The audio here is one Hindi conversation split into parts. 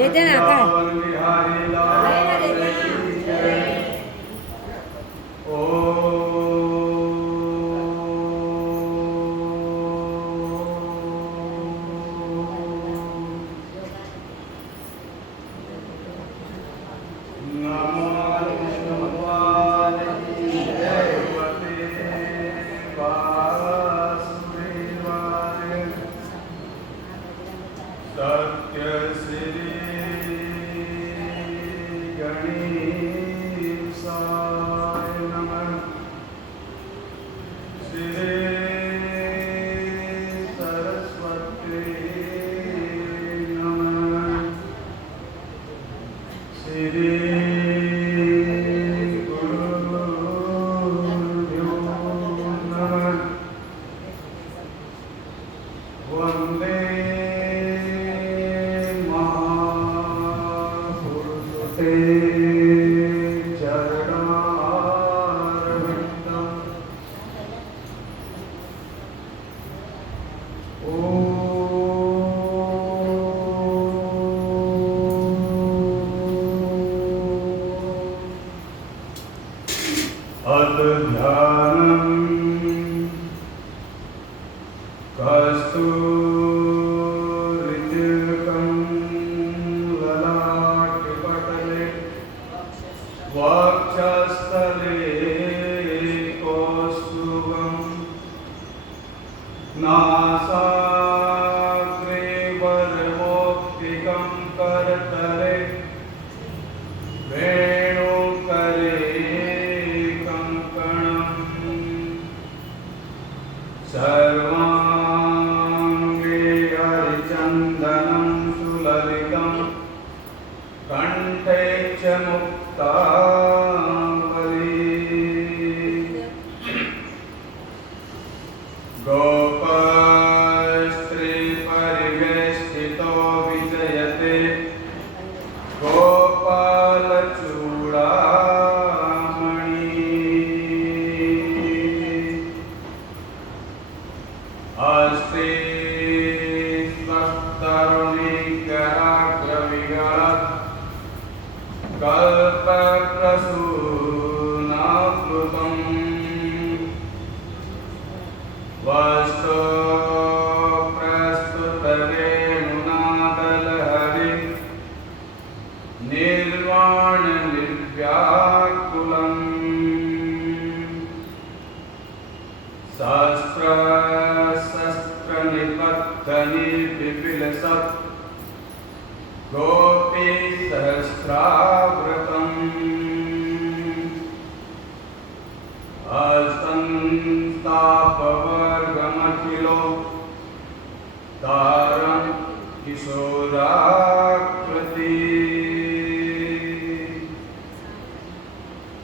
देते ना काय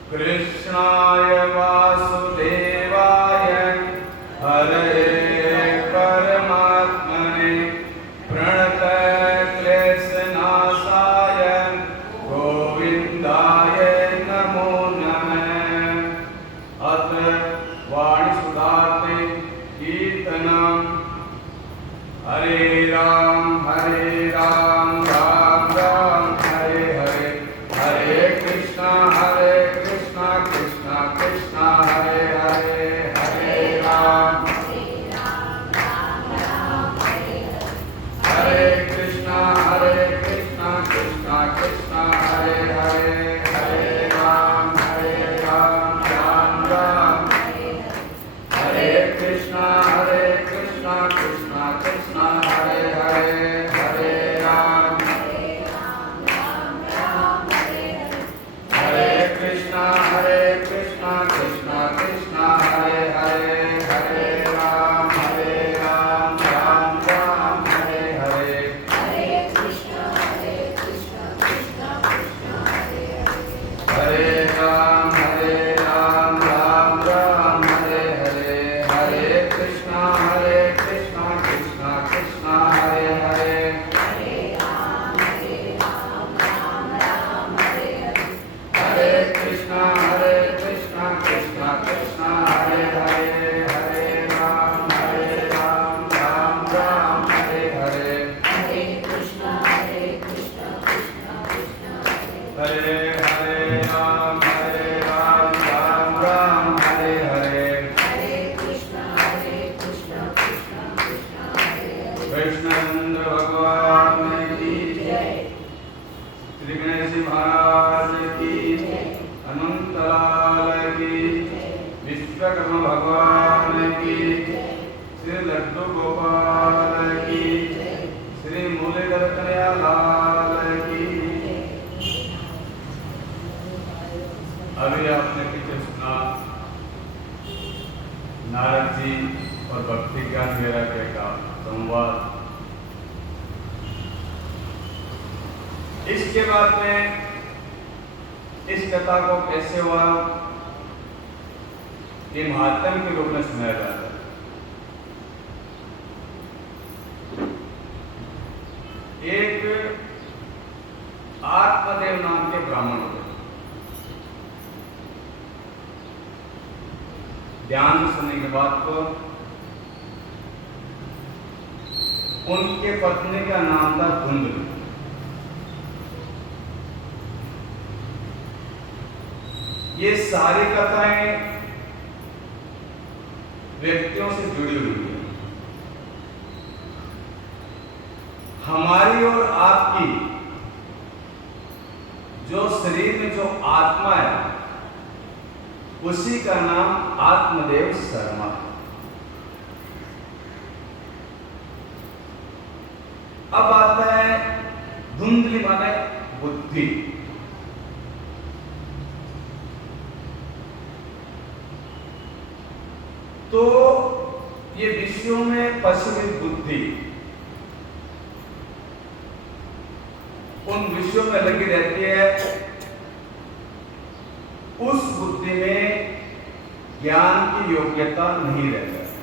Krishna विश्वकर्मा भगवान की, श्री लड्डू गोपाल की, श्री मुरलीधर कन्हैया लाल की। अभी आपने पीछे सुना नारद जी और भक्ति ज्ञान वैराग्य का संवाद। इसके बाद में इस कथा को कैसे हुआ ये महात्म के रूप में सुनाया जाता है। एक आत्मदेव नाम के ब्राह्मण होते, ध्यान से सुनने के बाद को उनके पत्नी का नाम था धुंधली। ये सारी कथाएं व्यक्तियों से जुड़ी हुई है। हमारी और आपकी जो शरीर में जो आत्मा है उसी का नाम आत्मदेव शर्मा। अब आता है धुंधली माने बुद्धि। तो ये विषयों में फंसी हुई बुद्धि उन विषयों में लगी रहती है। उस बुद्धि में ज्ञान की योग्यता नहीं रह जाती,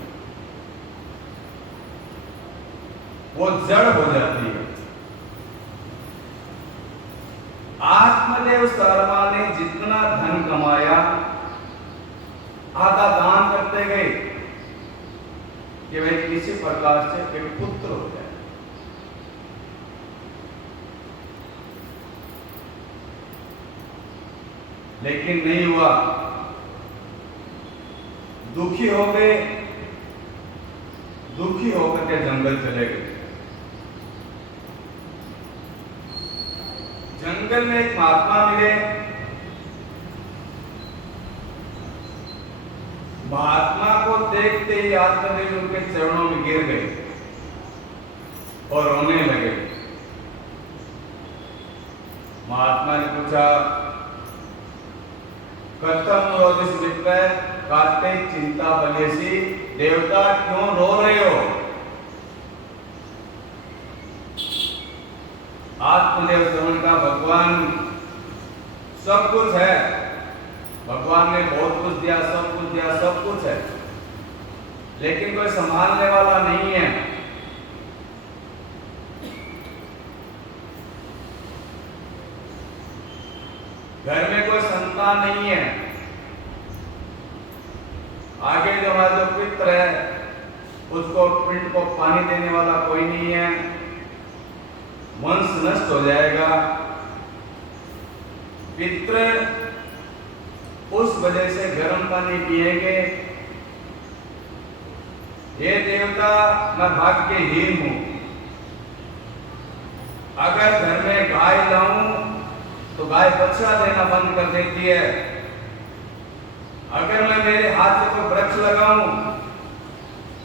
वो जड़ हो जाती है। आत्मदेव शर्मा ने जितना धन कमाया आधा दान करते गए कि वह किसी प्रकार से एक पुत्र हो जाए। लेकिन नहीं हुआ, दुखी हो गए, दुखी होकर के जंगल चले गए। जंगल में एक महात्मा मिले। महात्मा को देखते ही आत्मदेव उनके चरणों में गिर गए और रोने लगे। महात्मा ने पूछा, कथम रोदिस विप्र काटे चिंता बलेसी, देवता क्यों रो रहे हो? आत्मदेव श्रवण का भगवान सब कुछ है, भगवान ने बहुत कुछ दिया, सब कुछ दिया, सब कुछ है, लेकिन कोई संभालने वाला नहीं है। घर में कोई संतान नहीं है। आगे जो हमारा जो पित्र है उसको पिंड को पानी देने वाला कोई नहीं है। वंश नष्ट हो जाएगा। पित्र उस वजह से गर्म पानी पिएंगे। हे देवता, मैं भाग्यहीन हूं। अगर घर में गाय लाऊं तो गाय बच्चा देना बंद कर देती है। अगर मैं मेरे हाथ से कोई वृक्ष लगाऊं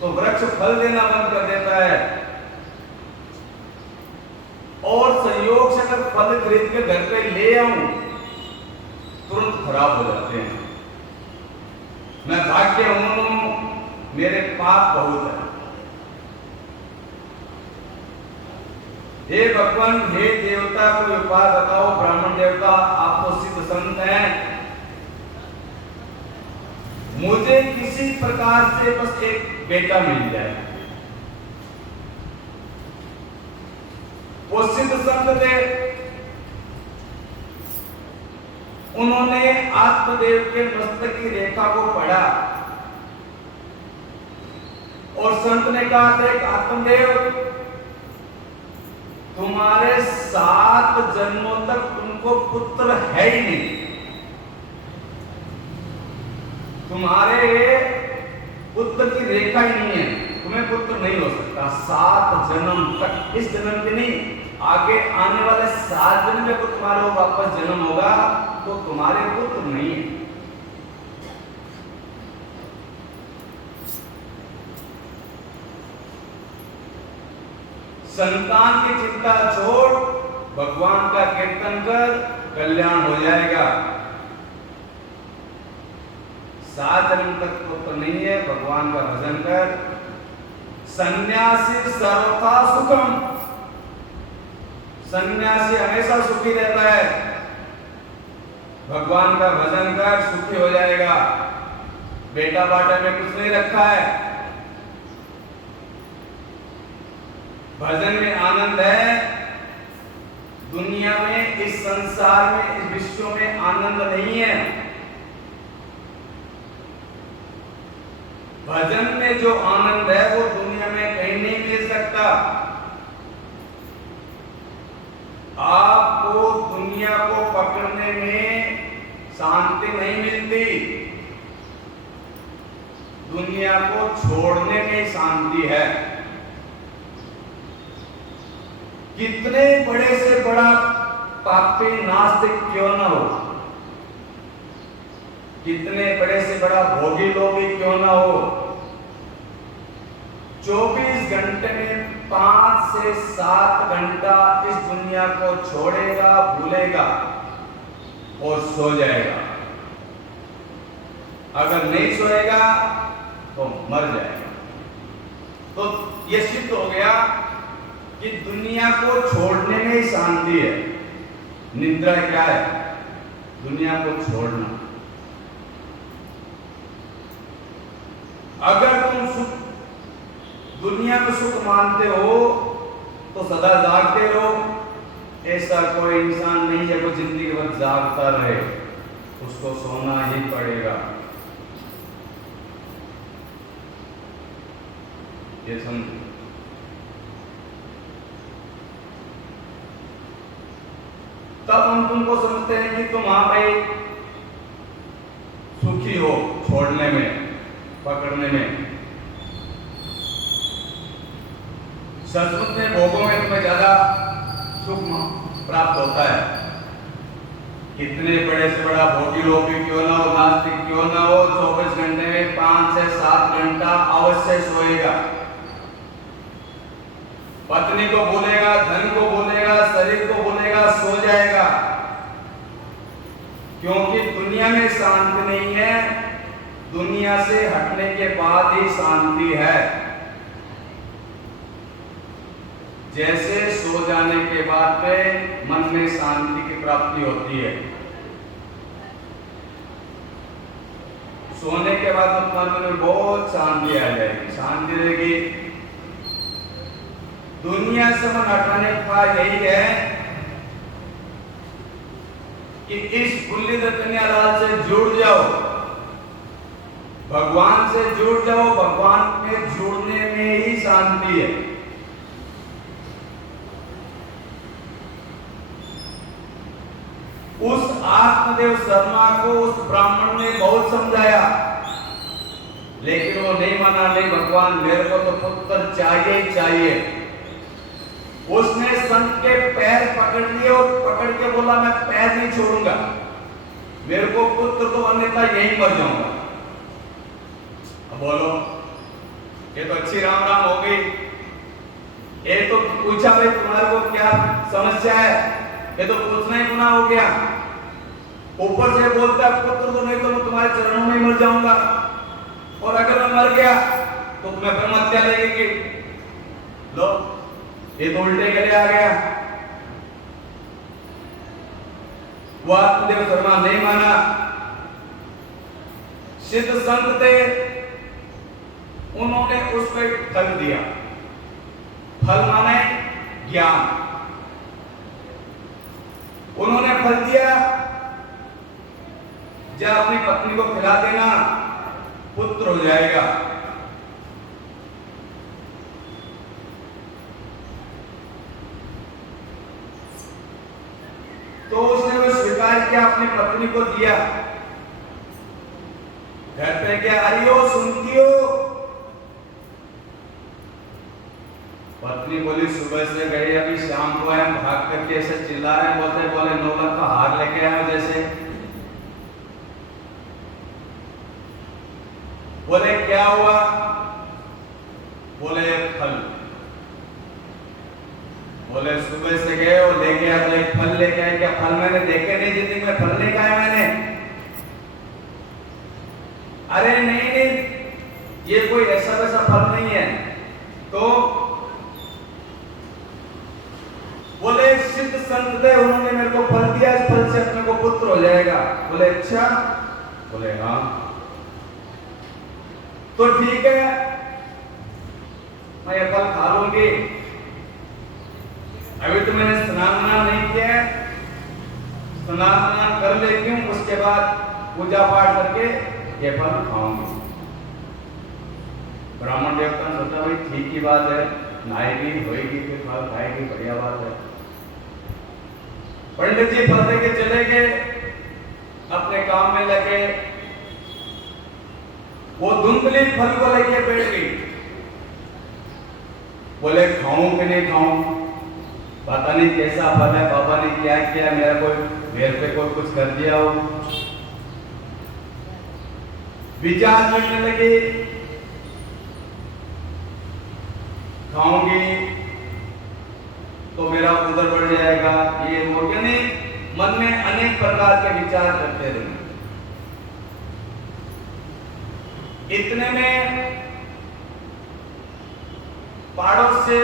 तो वृक्ष फल देना बंद कर देता है। और संयोग से अगर फल खरीद के घर पे ले आऊं तुरंत खराब हो जाते हैं। मैं भाग्यहीन हूं, मेरे पाप बहुत है। हे भगवान, हे देवता, कोई उपाय बताओ। ब्राह्मण देवता, आप तो सिद्ध संत हैं, मुझे किसी प्रकार से बस एक बेटा मिल जाए। वो सिद्ध संत थे, उन्होंने आत्मदेव के मस्तक की रेखा को पढ़ा और संत ने कहा था, आत्मदेव, तुम्हारे 7 जन्मों तक तुमको पुत्र है ही नहीं। तुम्हारे पुत्र की रेखा ही नहीं है, तुम्हें पुत्र नहीं हो सकता 7 जन्म तक। इस जन्म के नहीं, आगे आने वाले 7 जन्म में तुम्हारे वापस जन्म होगा तो तुम्हारे पुत्र नहीं है। संतान की चिंता छोड़, भगवान का कीर्तन कर, कल्याण हो जाएगा। 7 जन्म तक तो नहीं है, भगवान का भजन कर। सन्यासी सर्वथा सुखम, सन्यासी हमेशा सुखी रहता है। भगवान का भजन कर, सुखी हो जाएगा। बेटा बाटा में कुछ नहीं रखा है, भजन में आनंद है। दुनिया में, इस संसार में, इस विश्व में आनंद नहीं है। भजन में जो आनंद है वो दुनिया में कहीं नहीं मिल सकता। आपको दुनिया को पकड़ने में शांति नहीं मिलती, दुनिया को छोड़ने में शांति है। कितने बड़े से बड़ा पापी नास्तिक क्यों ना हो, कितने बड़े से बड़ा भोगी लोभी क्यों ना हो, 24 घंटे में 5 से 7 घंटा इस दुनिया को छोड़ेगा, भूलेगा और सो जाएगा। अगर नहीं सोएगा तो मर जाएगा। तो यह सिद्ध हो गया कि दुनिया को छोड़ने में ही शांति है। निद्रा क्या है? दुनिया को छोड़ना। अगर तुम सुख, दुनिया में सुख मानते हो तो सदा जागते रहो। ऐसा कोई इंसान नहीं है वो जिंदगी भर जागता रहे, उसको सोना ही पड़ेगा। ये समझो। तब हम तुमको समझते हैं कि तुम हाँ भाई सुखी हो, छोड़ने में, पकड़ने में। सचमुच में भोगों में तुम्हें ज्यादा सुख प्राप्त होता है। कितने बड़े से बड़ा भोगी लोभी क्यों ना हो, नास्तिक क्यों ना हो, 24 घंटे में 5 से 7 घंटा अवश्य सोएगा। पत्नी को बोलेगा, धन को बोलेगा, शरीर को बोलेगा, सो जाएगा। क्योंकि दुनिया में शांति नहीं है, दुनिया से हटने के बाद ही शांति है। जैसे सो जाने के बाद में मन में शांति की प्राप्ति होती है, सोने के बाद मन में बहुत शांति आ जाएगी, शांति रहेगी। दुनिया से मन हटाने का यही है कि इस गुल्ली कन्यालाल से जुड़ जाओ, भगवान से जुड़ जाओ। भगवान में जुड़ने में ही शांति है। उस आत्मदेव शर्मा को उस ब्राह्मण ने बहुत समझाया, लेकिन वो नहीं माना। नहीं भगवान, मेरे को तो पुत्र चाहिए ही चाहिए। उसने संत के पैर पकड़ लिए और पकड़ के बोला, मैं पैर नहीं छोड़ूंगा, मेरे को पुत्र तो अन्यथा यहीं मर जाऊंगा। अब बोलो, ये तो अच्छी राम राम हो गई। ये तो पूछा भाई तुम्हारे को क्या समस्या है, ये तो पूछना ही गुनाह हो गया। ऊपर से बोलता है पुत्र तो नहीं तो मैं तुम्हारे चरणों में मर जाऊंगा, और अगर मैं मर गया तो तुम्हें ब्रह्म हत्या लगेगी। लो, ये तो उल्टे करे आ गया। वो आत्मदेव शर्मा नहीं माना। सिद्ध संत थे, उन्होंने उसको एक फल दिया। फल माने ज्ञान। उन्होंने फल दिया, जब अपनी पत्नी को खिला देना, पुत्र हो जाएगा। तो उसने वो स्वीकार किया, अपनी पत्नी को दिया। घर पे क्या, अरे ओ सुनती हो? पत्नी बोली, सुबह से गए, अभी शाम को आए, भाग करके ऐसे चिल्ला रहे, बोले नौबत का हार लेके आए जैसे। बोले क्या हुआ? बोले फल। बोले सुबह से गए और लेके आए तो एक फल लेके आए। क्या फल मैंने देखे नहीं जिंदगी में? फल नहीं खाए मैंने। अरे नहीं नहीं, ये कोई ऐसा वैसा फल नहीं है। तो बोले सिद्ध संत थे, उन्होंने मेरे को फल दिया, इस फल से अपने को पुत्र हो जाएगा। बोले अच्छा? बोले हाँ। तो ठीक है, मैं ये फल खा लूंगी। अभी तो मैंने स्नान नहीं किया है, स्नान कर लेती हूँ, उसके बाद पूजा पाठ करके ये फल खाऊंगी। ब्राह्मण देवता ने सोचा भाई ठीक ही बात है, नहाएगी धोएगी फिर फल खाएगी, बढ़िया बात है। पंडित जी फल लेके चले गए, अपने काम में लगे। वो धुंधली फल को लेके बैठ गई। बोले खाऊं कि नहीं खाऊं, पता नहीं कैसा फल है, बाबा ने क्या किया, मेरा कोई मेरे पे कोई कुछ कर दिया हो। विचार करने लगे, खाऊंगी तो मेरा उधर बढ़ जाएगा, ये हो गया। नहीं, मन में अनेक प्रकार के विचार करते रहे। इतने में पड़ोस से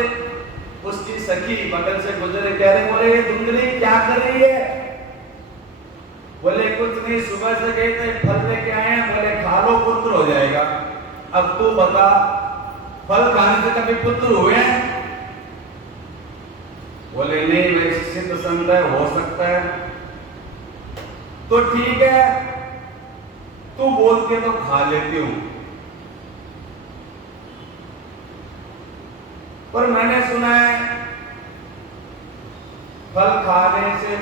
उसकी सखी बगल से गुजरे, कह रहे, बोले ये धुंधली क्या कर रही है? बोले कुछ नहीं, सुबह से गए थे, फल लेके आए हैं, बोले खा लो पुत्र हो जाएगा। अब तू बता, फल खाने से कभी पुत्र हुए हैं? बोले नहीं, वे सिद्ध संत है, हो सकता है। तो ठीक है, तू बोल के तो खा लेती हूं, पर मैंने सुना है फल खाने से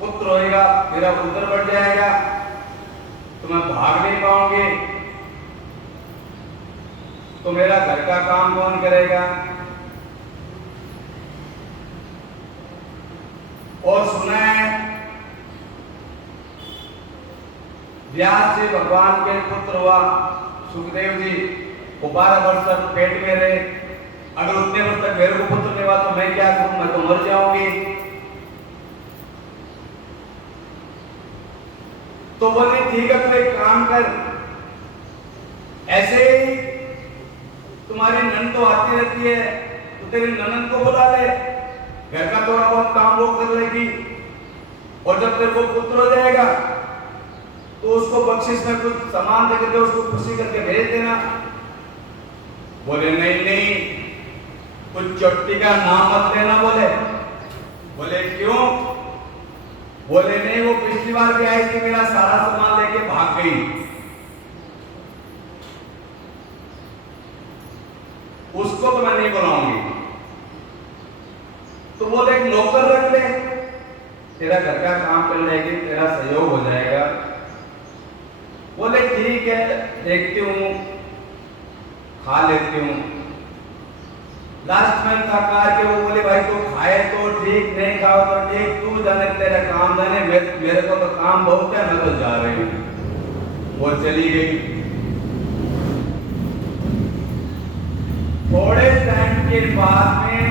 पुत्र होएगा, मेरा उधर बढ़ जाएगा, तो मैं भाग नहीं पाऊंगी, तो मेरा घर का काम कौन करेगा? और सुना है व्यास जी भगवान के पुत्र हुआ, सुखदेव जी, वो 12 वर्ष तक पेट में रहे। अगर उतने वर्ष तक मेरे को पुत्र नहीं हुआ तो मैं क्या करूं, मैं तो मर जाऊंगी। तो बोले ठीक है, तू एक काम कर, ऐसे ही तुम्हारी ननद तो आती रहती है, तो तेरी ननद को बुला ले, घर का थोड़ा बहुत काम वो कर लेगी, और जब तेरे को पुत्र हो जाएगा तो उसको बख्शिश में कुछ सामान दे के उसको खुशी करके भेज देना। बोले नहीं नहीं, कुछ चोटी का नाम मत लेना। बोले क्यों? बोले नहीं, वो पिछली बार भी आई थी, मेरा सारा सामान लेके भाग गई, उसको तो मैं नहीं बुलाऊंगी। तो बोले एक नौकर रख ले, तेरा घर का काम कर लेगी, तेरा सहयोग हो जाएगा। बोले ठीक है, देखती हूं, खा लेती हूं। लास्ट में थका के वो बोले भाई तो खाए तो ठीक, नहीं खाओ तो ठीक, तू जाने तेरा काम जाने, मेरे को तो काम बहुत है, मैं तो जा रही हूं। वो चली गई। थोड़े टाइम के बाद में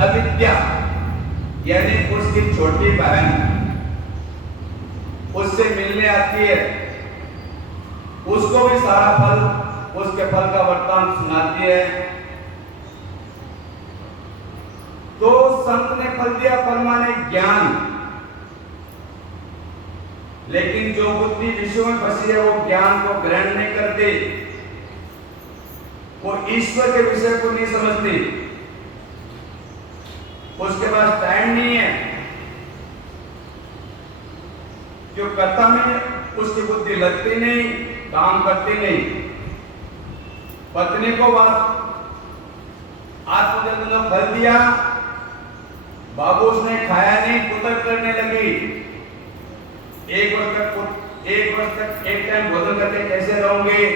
अविद्या यानी उसकी छोटी बहन उससे मिलने आती है, उसको भी सारा फल, उसके फल का वृत्तांत सुनाती है। तो संत ने फल दिया, फल माने ज्ञान, लेकिन जो बुद्धि विषयों में फंसी है वो ज्ञान को ग्रहण नहीं करती, वो ईश्वर के विषय को नहीं समझती, उसके पास टाइम नहीं है, जो कर्ता में उसकी बुद्धि लगती नहीं, काम करती नहीं। पत्नी को बात आत्मजन्म ने फल दिया, बाबू उसने खाया नहीं, पुत्र करने लगी। एक वर्ष तक एक टाइम भोजन करके कैसे रहोगे?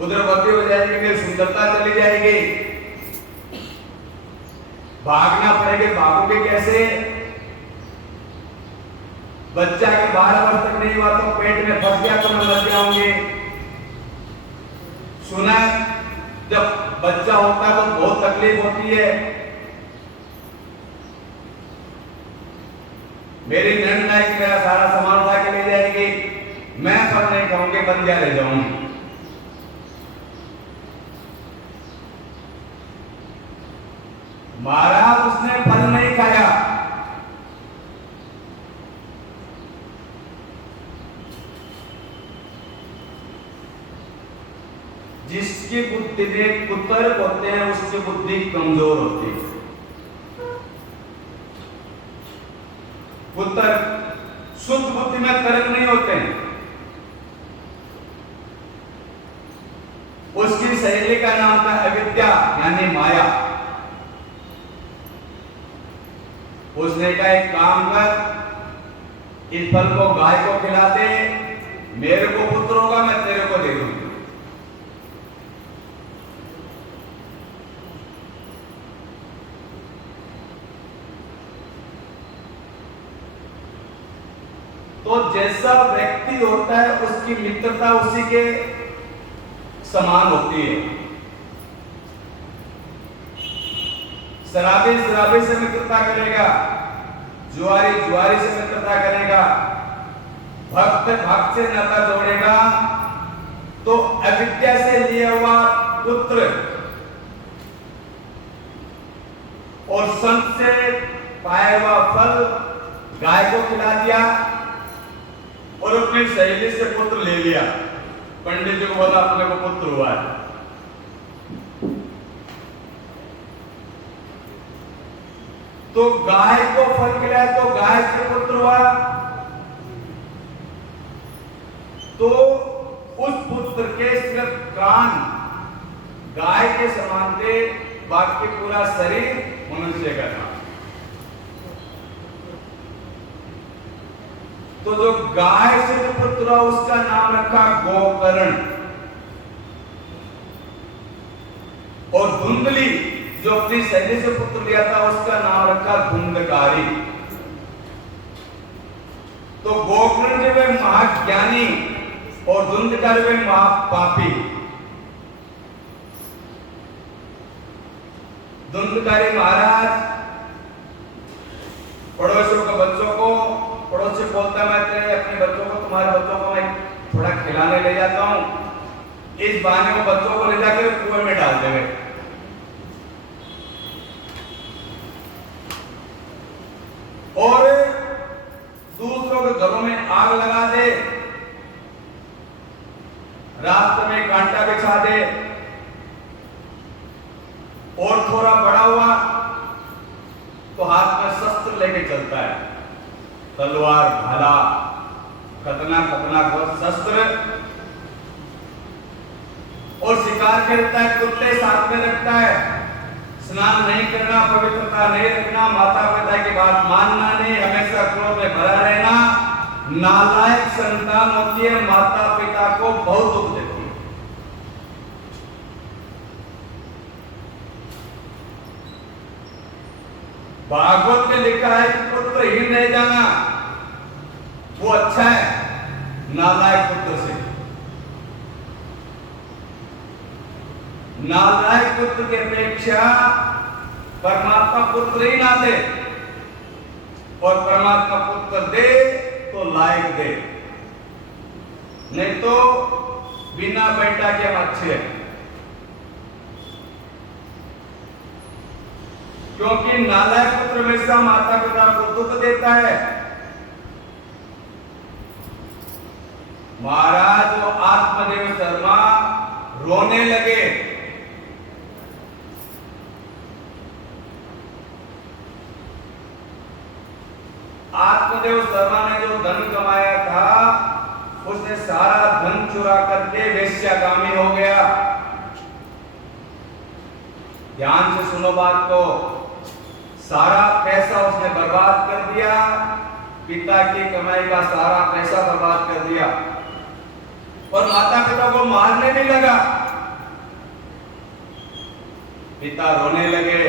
उधरवती हो जाएगी, सुंदरता चली जाएगी, भागना पड़ेगा, भागोगे कैसे? बच्चा के 12 वर्ष तक नहीं हुआ तो पेट में फंस गया तो मैं मर जाऊंगी। सुना जब बच्चा होता है तो बहुत तकलीफ होती है। मेरी नंद है कि मेरा सारा सामान उठा के ले जाएगी, मैं फल नहीं खाऊंगी, बंदिया ले जाऊंगी। महाराज उसने फल नहीं खाया, जिसकी बुद्धि में कुतर्क होते हैं उसकी बुद्धि कमजोर होती है। कुतर्क, शुद्ध बुद्धि में तर्क नहीं होते हैं। उसकी सहेली का नाम था अविद्या यानी माया। उसने कहा एक काम कर, इस फल को गाय को खिला दे, मेरे को पुत्र होगा, मैं तेरे को दे दूंगी। तो जैसा व्यक्ति होता है उसकी मित्रता उसी के समान होती है। शराबी शराबी से मित्रता करेगा, जुआरी जुआरी से मित्रता करेगा, भक्त भक्त से नाता जोड़ेगा। तो अविद्या से लिया हुआ पुत्र और संत से पाया हुआ फल गाय को खिला दिया और अपनी सहेली से पुत्र ले लिया। पंडित जी को बोला अपने को पुत्र हुआ है। तो गाय को फल खिलाया तो गाय से पुत्र हुआ। तो उस पुत्र के सिर्फ कान गाय के समान थे, बाकी पूरा शरीर मनुष्य का था। तो जो गाय से जो पुत्र हुआ उसका नाम रखा गोकर्ण, और धुंधली जो अपनी सहेली से पुत्र लिया था उसका नाम रखा धुंधकारी। तो गोकर्ण जो वे महाज्ञानी और धुंधकारी वे महापापी। धुंधकारी महाराज पड़ोसियों के बच्चों को, पड़ोसी बोलता मैं तेरे अपने बच्चों को, तुम्हारे बच्चों को मैं थोड़ा खिलाने ले जाता हूं, इस बहाने में बच्चों को ले जाकर कुएं में डाल देवे। और दूसरों के घरों में आग लगा दे, रास्ते में कांटा बिछा दे, और थोड़ा बड़ा हुआ तो हाथ में शस्त्र लेके चलता है, तलवार भाला, खतरनाक खतरनाक शस्त्र, और शिकार करता है, कुत्ते साथ में रखता है। स्नान नहीं करना, पवित्रता नहीं रखना, माता पिता की बात मानना नहीं, हमेशा क्रोध में भरा रहना, नालायक संतान होती है, माता पिता को बहुत दुख देती है। भागवत में लिखा है कि पुत्रहीन रह जाना वो अच्छा है नालायक पुत्र से। नालायक पुत्र की अपेक्षा परमात्मा पुत्र ही ना दे, और परमात्मा पुत्र दे तो लायक दे, नहीं तो बिना बेटा के हम अच्छे हैं। क्योंकि नालायक पुत्र हमेशा माता पिता को दुख देता है। महाराज वो आत्मदेव शर्मा रोने लगे। आत्मदेव शर्मा ने जो धन कमाया था उसने सारा धन चुरा करके वेश्यागामी हो गया। ध्यान से सुनो बात को, सारा पैसा उसने बर्बाद कर दिया, पिता की कमाई का सारा पैसा बर्बाद कर दिया, और माता पिता को मारने भी लगा। पिता रोने लगे,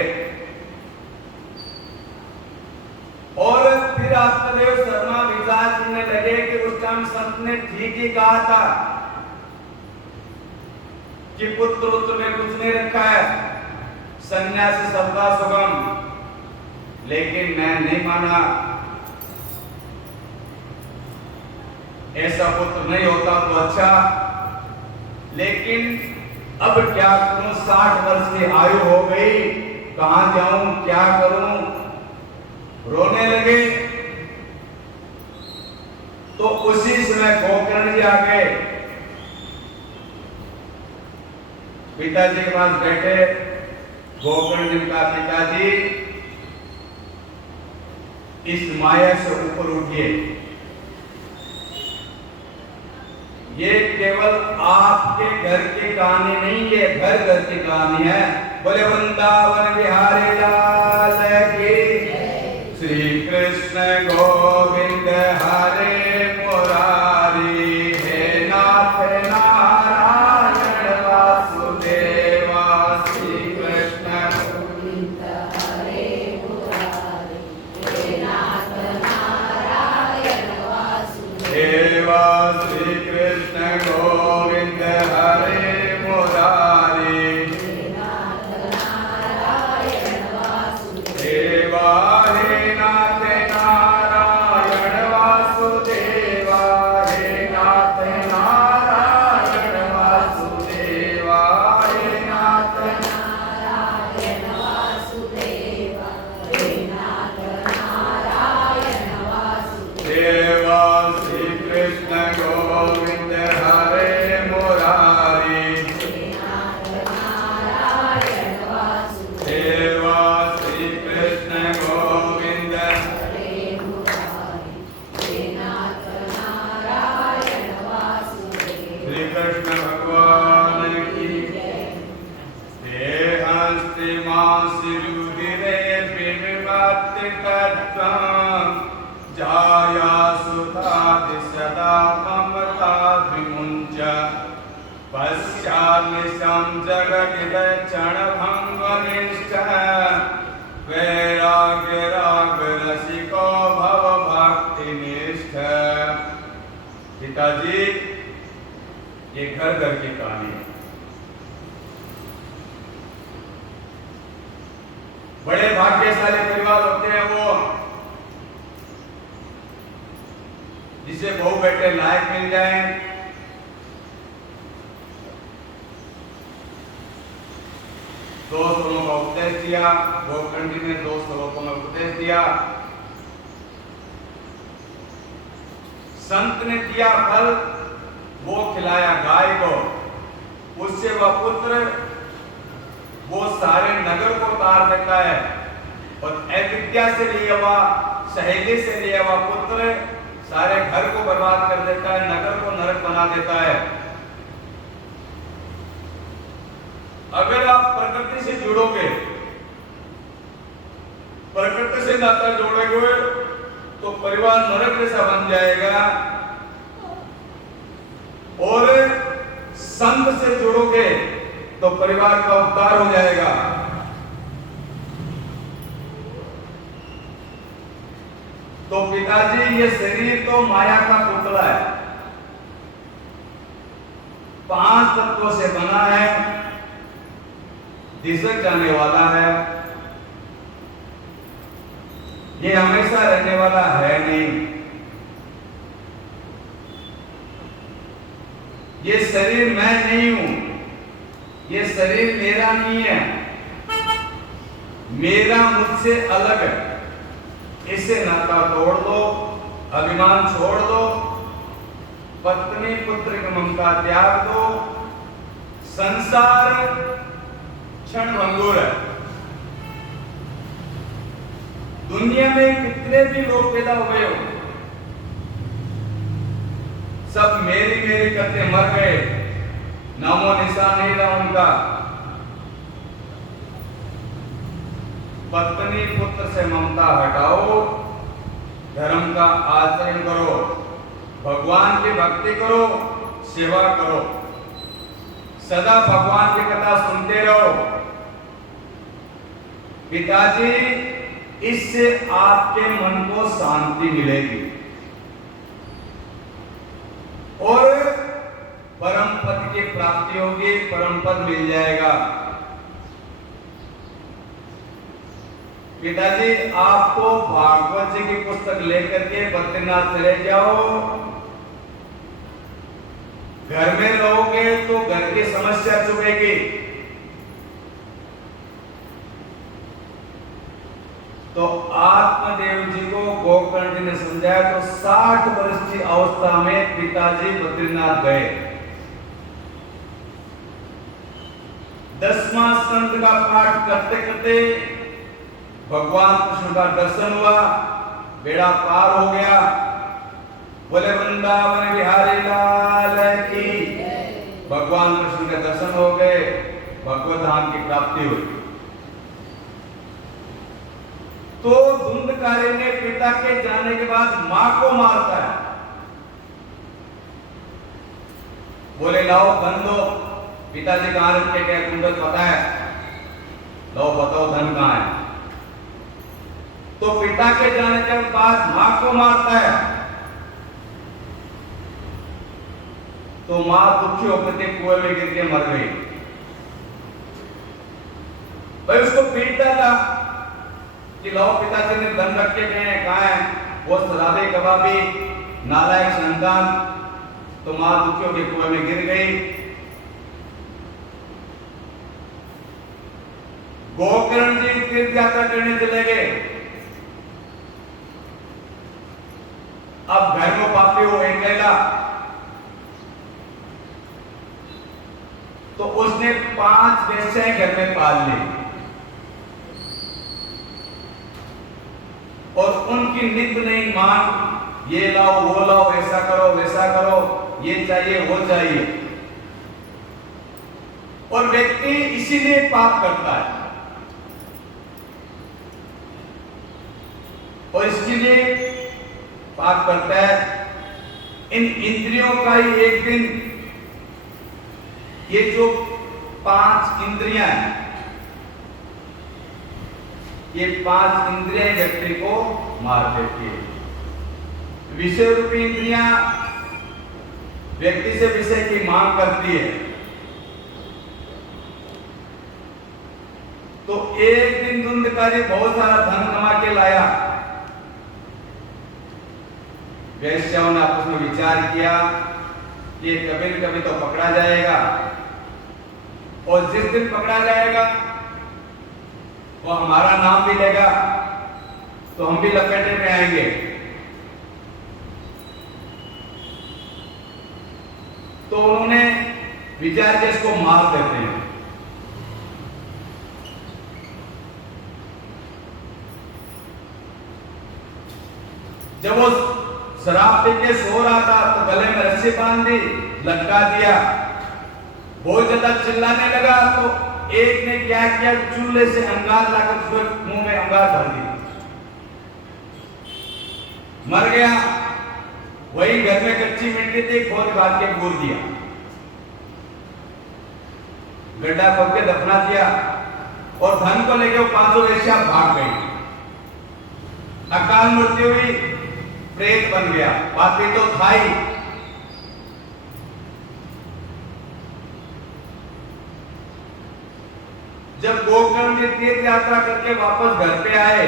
और फिर आत्मदेव शर्मा विचार करने लगे कि उस टाइम संत ने ठीक ही कहा था कि पुत्र उत्तर में कुछ नहीं रखा है, सन्यास सबका सुगम, लेकिन मैं नहीं माना। ऐसा पुत्र नहीं होता तो अच्छा, लेकिन अब क्या करूं, 60 वर्ष की आयु हो गई, कहां जाऊं, क्या करूं, रोने लगे। तो उसी समय गोकर्ण जी आ गए, पिताजी के पास बैठे। गोकर्ण जी का, पिताजी इस माया से ऊपर उठिए, ये केवल आपके घर की कहानी नहीं है, घर घर की कहानी है। बोले वृंदावन बिहारी लाल की, श्री कृष्ण गोविंद हरे मुरारी, हे नाथ नारायण वासुदेवा, श्री कृष्ण गोविंद हरे मुरारी, हे नाथ नारायण वासुदेवा, श्री कृष्ण गोविंद हरे मुरारी, हे नाथ नारायण वासुदेवा, हे नाथ नारायण वासुदेवा, हे नाथ नारायण वासुदेवा, हे नाथ नारायण वासुदेवा, हे नाथ नारायण वासुदेवा, श्री कृष्ण गोविंद हरे मुरारी, हे नाथ नारायण वासुदेवा, श्री कृष्ण गोविंद हरे मुरारी, हे नाथ नारायण वासुदेवा। श्री कृष्ण भगवान की जय। हे हस्ति मासी रुधिरे पिबति तत्त्वं, जाया सुतादि सदा ममता विमुञ्च, पश्याम्यहं जगदिदक्षणभङ्गनिष्ठ, वैराग्य राग रसिको भव भक्तिनिष्ठ। पिताजी, ये घर घर की कहानी है। बड़े भाग्यशाली परिवार होते हैं वो, जिसे बहू बेटे लायक मिल जाए। दो श्लोकों का उपदेश दिया, गोकर्ण जी ने 2 श्लोकों में उपदेश दिया। संत ने दिया फल, वो खिलाया गाय को, उससे वह पुत्र वो सारे नगर को तार देता है, और अविद्या से लिया हुआ, सहेली से लिया हुआ पुत्र सारे घर को बर्बाद कर देता है, नगर को नरक बना देता है। अगर आप प्रकृति से जुड़ोगे, प्रकृति से नाता जोड़ोगे, तो परिवार नरक जैसा बन जाएगा, और संत से जुड़ोगे तो परिवार का उद्धार हो जाएगा। तो पिताजी, ये शरीर तो माया का पुतला है, 5 तत्वों से बना है, दिशक जाने वाला है, ये हमेशा रहने वाला है नहीं। ये शरीर मैं नहीं हूं, ये शरीर मेरा नहीं है, मेरा मुझसे अलग है। इसे नाता तोड़ दो, अभिमान छोड़ दो, पत्नी पुत्र की ममता त्याग दो। संसार क्षण भंगुर है। दुनिया में कितने भी लोग पैदा हुए हो, सब मेरी मेरी करते मर गए, नामो निशान नहीं रहा उनका। पत्नी पुत्र से ममता हटाओ, धर्म का आचरण करो, भगवान की भक्ति करो, सेवा करो, सदा भगवान की कथा सुनते रहो। पिताजी, इससे आपके मन को शांति मिलेगी और परम पद की की प्राप्ति होगी, परम पद मिल जाएगा। पिताजी आपको भागवत जी की पुस्तक लेकर के बद्रीनाथ चले जाओ, घर में रहोगे तो घर की समस्या चुभेगी, तो आत्मदेव जी को गोकर्ण जी ने समझाया। तो 60 वर्ष की अवस्था में पिताजी बद्रीनाथ गए। 10वां स्कंद का पाठ करते करते भगवान कृष्ण का दर्शन हुआ, बेड़ा पार हो गया। बोले वृंदावन बिहारी लाल की। भगवान कृष्ण के दर्शन हो गए, भगवत धाम की प्राप्ति हुई। तो धुंधकारी ने पिता के जाने के बाद मां को मारता है। बोले लाओ धन दो। पिताजी कहां रखे क्या तुमको पता है? लो बताओ धन कहां है? तो पिता के जाने के बाद मां को मारता है। तो मां दुखी होकर के कुएं में गिर के मर गई। भाई उसको पीटता था कि लो पिताजी ने धन रख के गए हैं, कहां है? वो सराबे कबाबी नालायक संतान। तो मां दुखी होकर कुएं में गिर गई। गोकर्ण जी तीर्थ यात्रा करने चले गए। अब घर में पापी हो अकेला, तो उसने 5 वेश्याएं घर में पाल ली और उनकी नित नहीं मांग, ये लाओ वो लाओ, ऐसा करो वैसा करो, ये चाहिए वो चाहिए। और व्यक्ति इसीलिए पाप करता है और इसलिए पाप करता है। इन इंद्रियों का ही एक दिन, ये जो 5 इंद्रियां हैं, ये 5 इंद्रियां व्यक्ति को मार देती है। विषय रूपी इंद्रियां व्यक्ति से विषय की मांग करती है। तो एक दिन धुंधकारी बहुत सारा धन कमा के लाया। वैश्याओं ने आपस में विचार किया कि कभी न कभी तो पकड़ा जाएगा, और जिस दिन पकड़ा जाएगा वो हमारा नाम भी लेगा, तो हम भी लपेटे में आएंगे। तो उन्होंने विचार किया इसको मार देते हैं। जब वो शराब पी के सो रहा था तो गले में रस्सी बांध दी, लटका दिया। बहुत ज्यादा चिल्लाने लगा तो एक ने क्या किया, चूल्हे से अंगार लाकर उसके मुंह में अंगार भर दी, मर गया। वही घर में कच्ची मिट्टी थी, खोद काट के बूर दिया, गड्ढा खोद के दफना दिया और धन को लेकर वो 500 वेश्या भाग गई। अकाल मृत्यु हुई, प्रेत बन गया। पापी तो था ही। जब गोकर्ण जी तीर्थ यात्रा करके वापस घर पे आए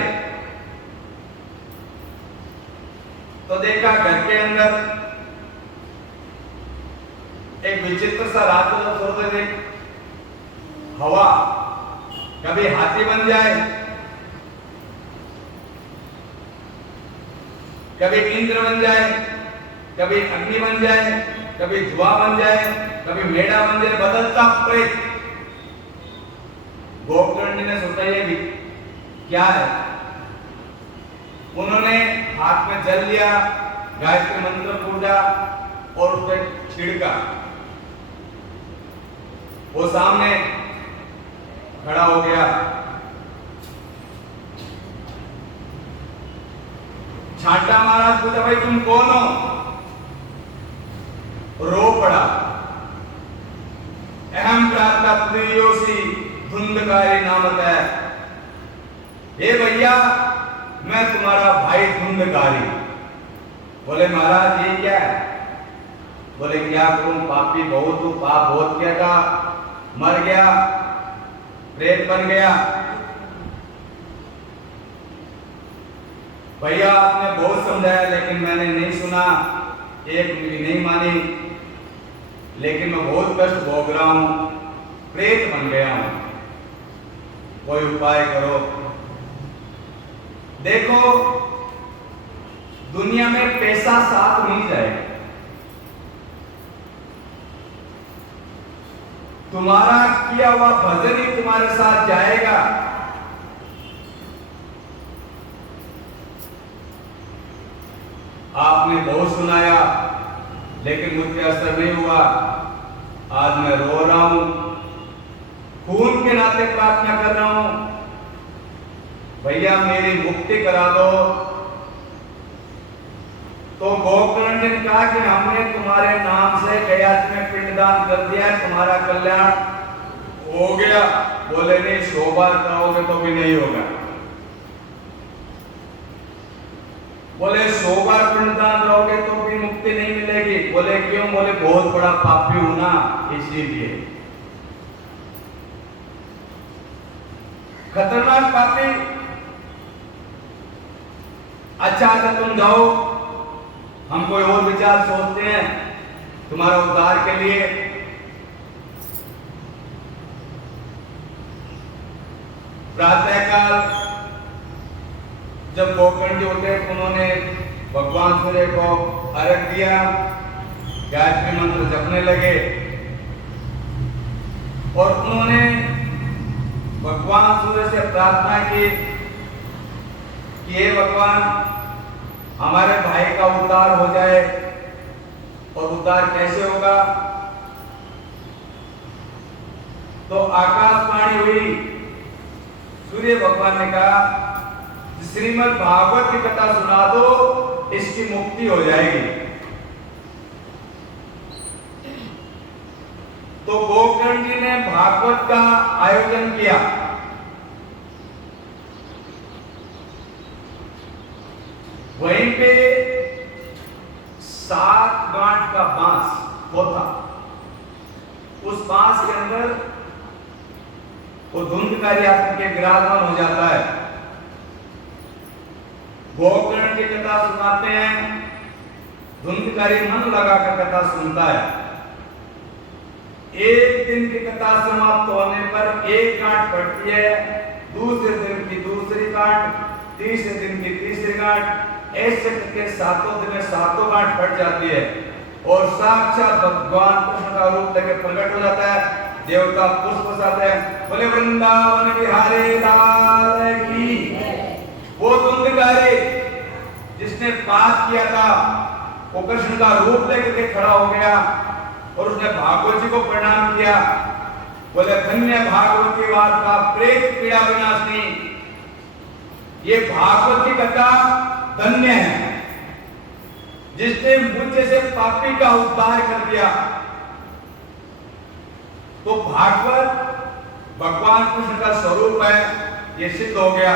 तो देखा घर के अंदर एक विचित्र सा रात को सोते थे, हवा कभी हाथी बन जाए, कभी इंद्र बन जाए, कभी अग्नि बन जाए, कभी धुआं बन जाए, कभी मेढ़ा बन जाए, बदलता प्रेत। गोकर्ण जी ने सोचा ये भी क्या है। उन्होंने हाथ में जल लिया, गायत्री मंत्र पूजा और उस पर छिड़का। वो सामने खड़ा हो गया, छाटा मारा, पूछा भाई तुम कौन हो? रो पड़ा। अहम प्राप्ता प्रियोसी धुंधकारी नामक है। हे भैया मैं तुम्हारा भाई धुंधकारी। बोले महाराज ये क्या है? बोले क्या करूं, पापी बहुत हूं, पाप बहुत किया था, मर गया, प्रेत बन गया। भैया आपने बहुत समझाया लेकिन मैंने नहीं सुना, एक भी नहीं मानी, लेकिन मैं बहुत कष्ट भोग रहा हूं, प्रेत बन गया हूं, कोई उपाय करो। देखो दुनिया में पैसा साथ नहीं जाएगा, तुम्हारा किया हुआ भजन ही तुम्हारे साथ जाएगा। आपने बहुत सुनाया लेकिन मुझ पे असर नहीं हुआ। आज मैं रो रहा हूं, खून के नाते प्रार्थना कर रहा हूं, भैया मेरी मुक्ति करा दो। तो गोकर्ण ने कहा कि हमने तुम्हारे नाम से गयात में पिंडदान कर दिया, तुम्हारा कल्याण हो गया। बोले नहीं, 100 बार करोगे तो भी नहीं होगा। बोले 100 बार पिंडदान करोगे तो भी मुक्ति नहीं मिलेगी। बोले क्यों? बोले बहुत बड़ा पापी हूं ना, इसीलिए। खतरनाक पापी। अच्छा तुम जाओ, हम कोई और विचार सोचते हैं तुम्हारा उद्धार के लिए। प्रातःकाल जब गोकर्ण जी उठे तो उन्होंने भगवान सूर्य को अर्घ दिया, गायत्री मंत्र जपने लगे और उन्होंने भगवान सूर्य से प्रार्थना की कि हे भगवान, हमारे भाई का उद्धार हो जाए। और उद्धार कैसे होगा? तो आकाशवाणी हुई, सूर्य भगवान ने कहा श्रीमद् भागवत की कथा सुना दो, इसकी मुक्ति हो जाएगी। तो गोकर्ण जी ने भागवत का आयोजन किया। वहीं पे 7 गांठ का बांस वो था, उस बांस के अंदर वो धुंधकारी आत्मा के विराजमान हो जाता है। गोकर्ण की कथा सुनाते हैं, धुंधकारी मन लगाकर कथा सुनता है। एक दिन की कथा समाप्त होने पर एक गांठ बढ़ती है, दूसरे दिन की दूसरी गांठ, तीसरे दिन की तीसरी गांठ, ऐसे करके 7 दिन में 7 गांठ बढ़ जाती है और साक्षात भगवान कृष्ण का रूप लेकर प्रकट हो जाता है। देवता पुष्प बरसाते हैं, बोले वृंदावन बिहारी लाल की। वो धुंधकारी जिसने पाप किया था वो कृष्ण का रूप लेकर के खड़ा हो गया और उसने भागवत जी को प्रणाम किया। बोले धन्य भागवती वार्ता प्रेत पीड़ा विनाशनी। ये भागवत की कथा धन्य है जिसने मुझ जैसे पापी का उद्धार कर दिया। तो भागवत भगवान कृष्ण का स्वरूप है, ये सिद्ध हो गया।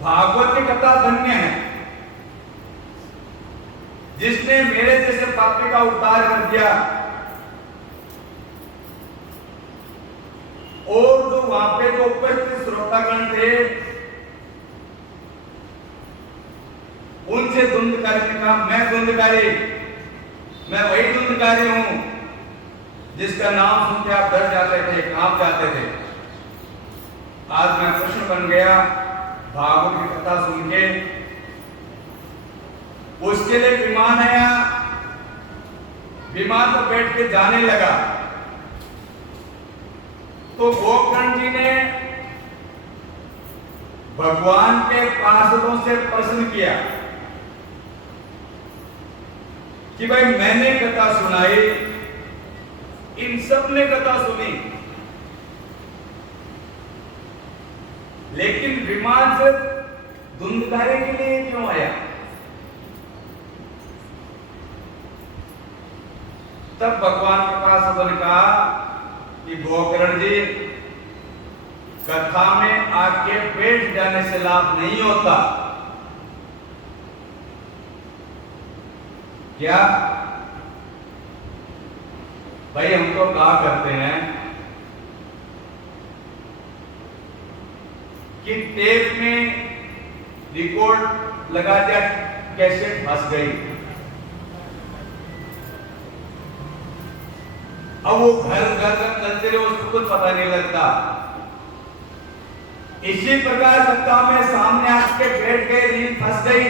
भागवत की कथा धन्य है जिसने मेरे जैसे पापी का उद्धार कर दिया। और जो वहां पे जो उपस्थित श्रोतागण थे उनसे धुंधकारी ने कहा, मैं धुंधकारी, मैं वही धुंधकारी हूं जिसका नाम सुनते आप डर जाते थे, कांप जाते थे। आज मैं कृष्ण बन गया भागवत की कथा सुन के। उसके लिए विमान आया, विमान पर बैठ के जाने लगा। तो गोकर्ण जी ने भगवान के पार्षदों से प्रश्न किया कि भाई मैंने कथा सुनाई, इन सब ने कथा सुनी, लेकिन विमान से धुंधकारी के लिए क्यों आया? तब भगवान के पास उन्होंने कहा कि गोकर्ण जी, कथा में आके बैठ जाने से लाभ नहीं होता। क्या भाई हम तो कहा करते हैं कि टेप में रिकॉर्ड लगा दिया, कैसेट फंस गई, अब वो घर घर चलते रहे, उसको कुछ पता नहीं लगता। इसी प्रकार कथा में सामने आके बैठ गए, रील फंस गई,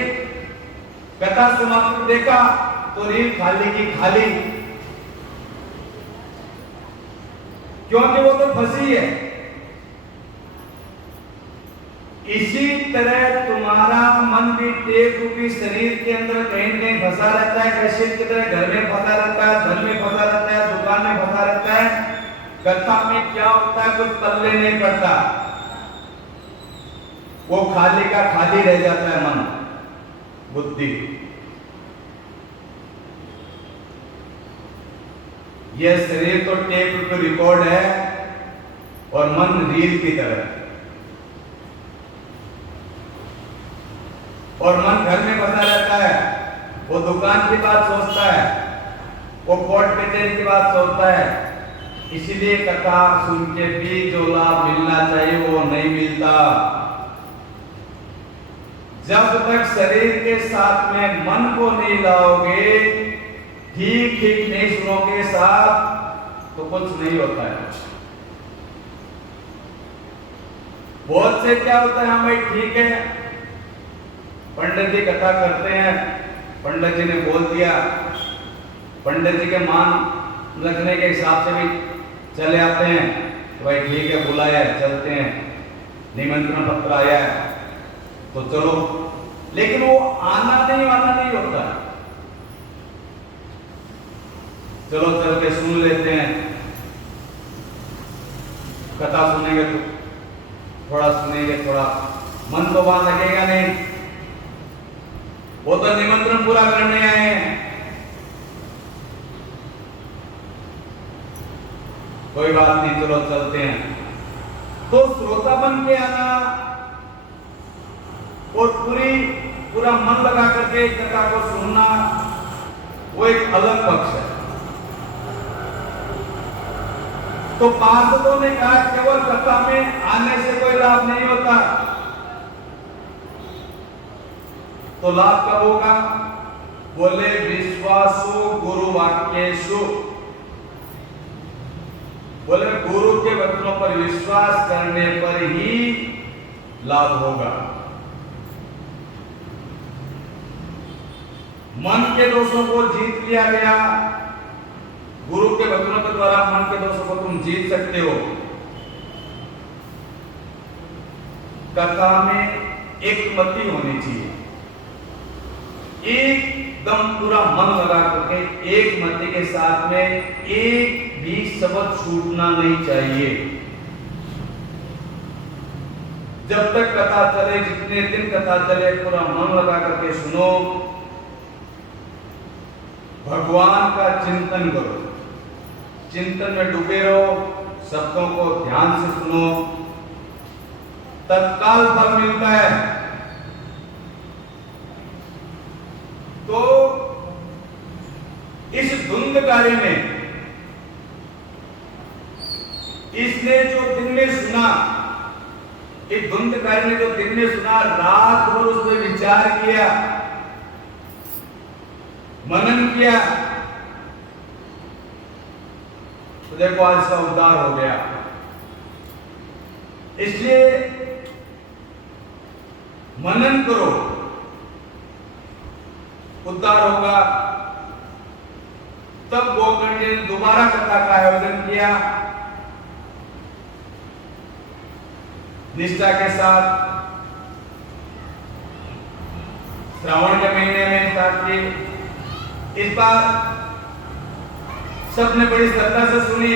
कथा समाप्त देखा तो रील खाली की खाली, क्योंकि वो तो फंसी है। इसी तरह तुम्हारा मन भी टेप रूपी शरीर के अंदर कहीं न कहीं फंसा रहता है, कैसेट की तरह घर में फंसा रहता है, धन में फंसा रहता है, दुकान में फंसा रहता है। कथा में क्या होता है, कुछ पल्ले नहीं पड़ता, वो खाली का खाली रह जाता है मन, बुद्धि। यह शरीर तो टेप रूपी रिकॉर्ड है और मन रील की तरह, और मन घर में फंसा रहता है, वो दुकान की बात सोचता है, वो कोर्ट कचहरी की बात सोचता है। इसलिए कथा सुन के भी जो लाभ मिलना चाहिए वो नहीं मिलता। जब तक शरीर के साथ में मन को नहीं लाओगे, ठीक ठीक नहीं सुनोगे साथ, तो कुछ नहीं होता है। बहुत से क्या होता है, हाँ भाई ठीक है, पंडित जी कथा करते हैं, पंडित जी ने बोल दिया, पंडित जी के मान रखने के हिसाब से भी चले आते हैं, तो भाई ठीक है, बुलाया चलते हैं, निमंत्रण पत्र आया है तो चलो, लेकिन वो आना नहीं होता। चलो चल के सुन लेते हैं, कथा सुनेंगे तो थोड़ा सुनेंगे, थोड़ा मन तो वहां लगेगा नहीं, वो तो निमंत्रण पूरा करने आए हैं। कोई बात नहीं, चलो चलते हैं। तो श्रोता बन के आना और पूरा मन लगा करके कथा को सुनना, वो एक अलग पक्ष है। तो पार्षदों ने कहा केवल कथा में आने से कोई लाभ नहीं होता, तो लाभ कब होगा? बोले विश्वासु गुरु वाक्येषु, बोले गुरु के वचनों पर विश्वास करने पर ही लाभ होगा। मन के दोषों को जीत लिया गया, गुरु के वचनों के द्वारा मन के दोषों को तुम जीत सकते हो। कथा में एक मति होनी चाहिए, एकदम पूरा मन लगा करके एक मति के साथ में एक भी शब्द छूटना नहीं चाहिए। जब तक कथा चले, जितने दिन कथा चले, पूरा मन लगा करके सुनो, भगवान का चिंतन करो, चिंतन में डूबे रहो, शब्दों को ध्यान से सुनो, तत्काल फल मिलता है। तो इस धुंध कार्य में इसने जो दिन में सुना, इस धुंध कार्य ने जो दिन में सुना, रात भर उस पर विचार किया, मनन किया, तो देखो आज इसका उद्धार हो गया। इसलिए मनन करो, उद्धार होगा। तब गोकर्ण ने दोबारा कथा का आयोजन किया, निष्ठा के साथ श्रावण के महीने में स्टार्ट की। इस बार सबने बड़ी श्रद्धा से सुनी,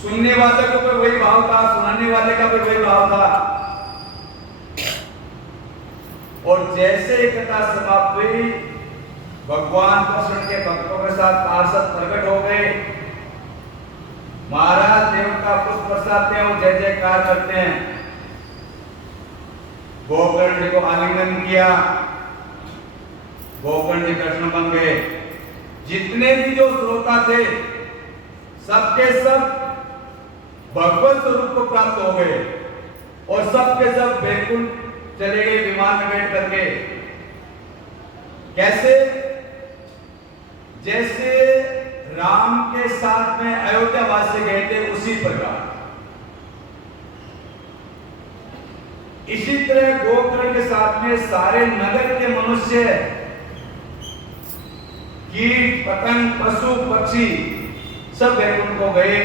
सुनने वाले को भी वही भाव था, सुनाने वाले का भी वही भाव था। और जैसे ही कथा समाप्त हुई, भगवान कृष्ण के भक्तों के साथ पार्षद प्रकट हो गए, महाराज देवता पुष्प बरसाते हैं, जय जयकार करते हैं। गोकर्ण जी को आलिंगन किया, गोकर्ण जी कृष्ण बन गए। जितने भी जो श्रोता थे सबके सब भगवत स्वरूप को प्राप्त हो गए और सबके सब वैकुंठ चले गए विमान में बैठ करके। कैसे? जैसे राम के साथ में अयोध्या वासी गए थे उसी प्रकार। इसी तरह गोकर्ण के साथ में सारे नगर के मनुष्य, कीट पतंग पशु पक्षी सब वैकुंठ को गए।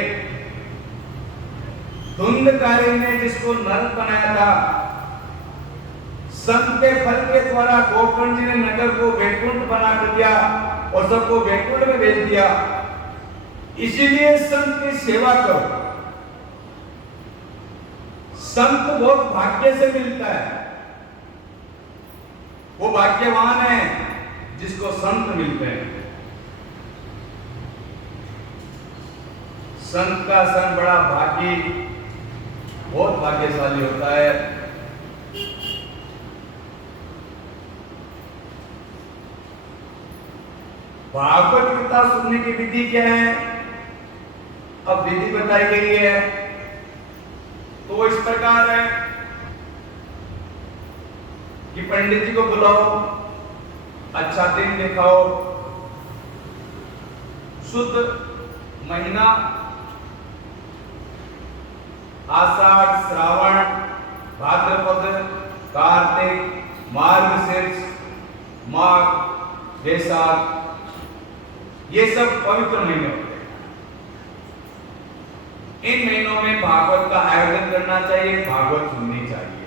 धुंधकारी ने जिसको नरक बनाया था, संत के फल के द्वारा गोकर्ण जी ने नगर को वैकुंठ बना कर दिया और सबको वैकुंठ में भेज दिया। इसीलिए संत की सेवा करो। संत बहुत भाग्य से मिलता है, वो भाग्यवान है जिसको संत मिलते हैं। संत का संग बड़ा भागी, बहुत भाग्यशाली होता है। भागवत गीता सुनने की विधि क्या है? अब विधि बताई गई है तो इस प्रकार है कि पंडित जी को बुलाओ, अच्छा दिन दिखाओ, शुद्ध महीना आषाढ़ श्रावण भाद्रपद कार्तिक मार्गशीर्ष माघ वैशाख, ये सब पवित्र महीने होते हैं। इन महीनों में भागवत का आयोजन करना चाहिए, भागवत सुननी चाहिए।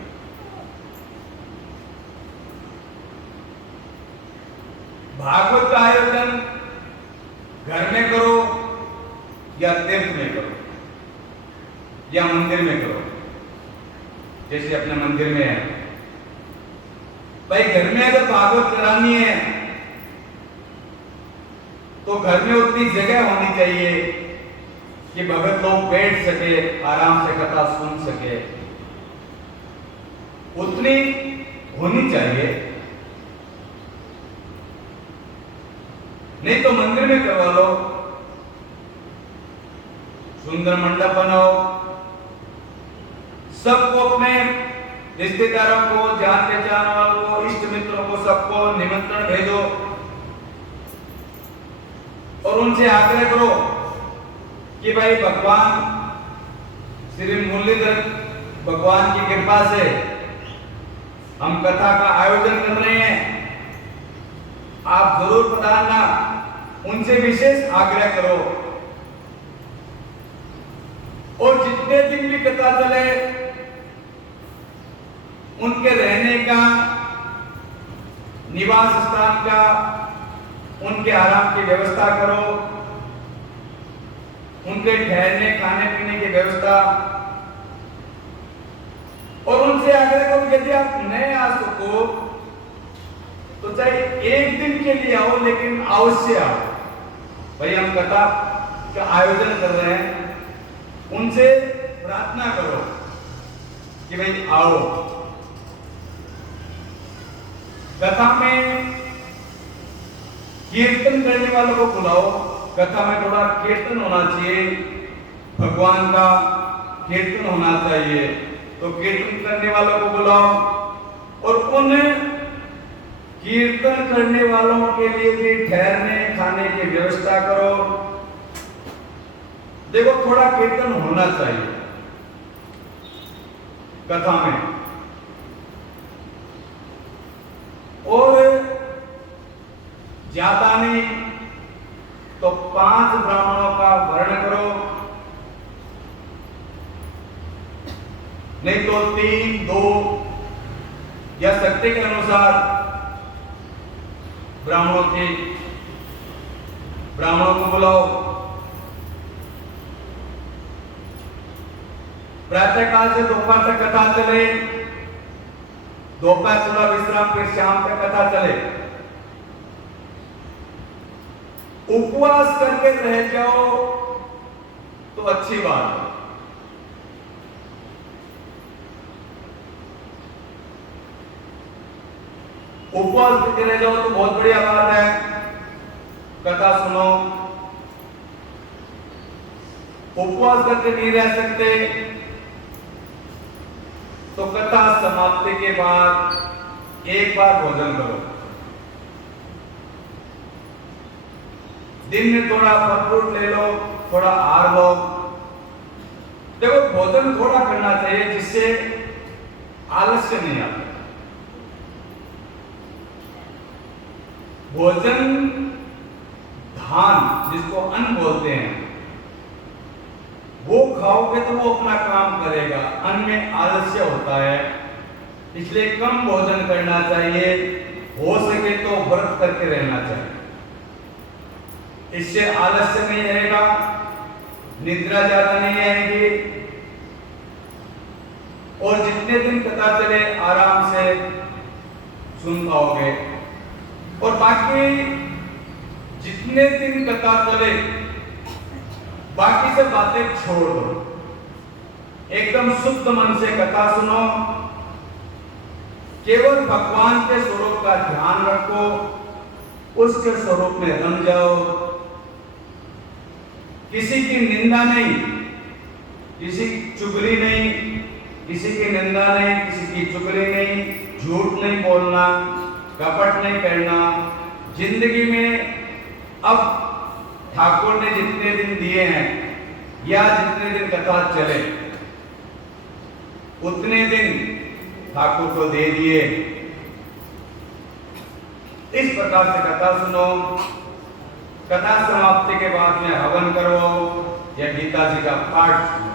भागवत का आयोजन घर में करो या तीर्थ में करो या मंदिर में करो, जैसे अपने मंदिर में है। भाई घर में अगर भागवत करानी है तो घर में उतनी जगह होनी चाहिए कि भगत लोग बैठ सके, आराम से कथा सुन सके, उतनी होनी चाहिए। नहीं तो मंदिर में करवा लो, सुंदर मंडप बनाओ, सबको अपने रिश्तेदारों को, जान पहचान वालों को, इष्ट मित्रों को, सबको निमंत्रण भेजो और उनसे आग्रह करो कि भाई भगवान श्री मुरलीधर भगवान की कृपा से हम कथा का आयोजन कर रहे हैं, आप जरूर पधारना। उनसे विशेष आग्रह करो और जितने दिन भी कथा चले उनके रहने का, निवास स्थान का, उनके आराम की व्यवस्था करो, उनके ठहरने खाने पीने की व्यवस्था, और उनसे आग्रह करो यदि आप नहीं आ सको तो चाहे एक दिन के लिए आओ, लेकिन अवश्य आओ। भाई हम कथा का आयोजन कर रहे हैं, उनसे प्रार्थना करो कि भाई आओ। कथा में कीर्तन करने वालों को बुलाओ, कथा में थोड़ा कीर्तन होना चाहिए, भगवान का कीर्तन होना चाहिए, तो कीर्तन करने वालों को बुलाओ और उन कीर्तन करने वालों के लिए भी ठहरने खाने की व्यवस्था करो। देखो थोड़ा कीर्तन होना चाहिए कथा में, और ज्यादा नहीं तो 5 ब्राह्मणों का वर्ण करो, नहीं तो 3, 2 या शक्ति के अनुसार ब्राह्मणों को बुलाओ। प्रातः काल से दोपहर तक कथा चले, दोपहर थोड़ा विश्राम, फिर शाम तक कथा चले। उपवास करके रह जाओ तो अच्छी बात है, उपवास करके रह जाओ तो बहुत बढ़िया बात है। कथा सुनो। उपवास करके नहीं रह सकते तो कथा समाप्ति के बाद एक बार भोजन करो। दिन में थोड़ा फल फ्रूट ले लो, थोड़ा आहार लो। देखो भोजन थोड़ा करना चाहिए जिससे आलस्य नहीं आता। भोजन धान जिसको अन्न बोलते हैं वो खाओगे तो वो अपना काम करेगा। अन्न में आलस्य होता है, इसलिए कम भोजन करना चाहिए। हो सके तो व्रत करके रहना चाहिए, इससे आलस्य नहीं रहेगा, निद्रा ज्यादा नहीं आएगी और जितने दिन कथा चले आराम से सुन पाओगे। और बाकी जितने दिन कथा चले बाकी सब बातें छोड़ दो, एकदम शुद्ध मन से कथा सुनो। केवल भगवान के स्वरूप का ध्यान रखो, उसके स्वरूप में रम जाओ। किसी की निंदा नहीं, किसी की चुगली नहीं, किसी की निंदा नहीं, किसी की चुगली नहीं, झूठ नहीं बोलना, कपट नहीं करना। जिंदगी में अब ठाकुर ने जितने दिन दिए हैं या जितने दिन कथा चले उतने दिन ठाकुर को दे दिए। इस प्रकार से कथा सुनो। कथा समाप्ति के बाद में हवन करो या गीता जी का पाठ सुनो।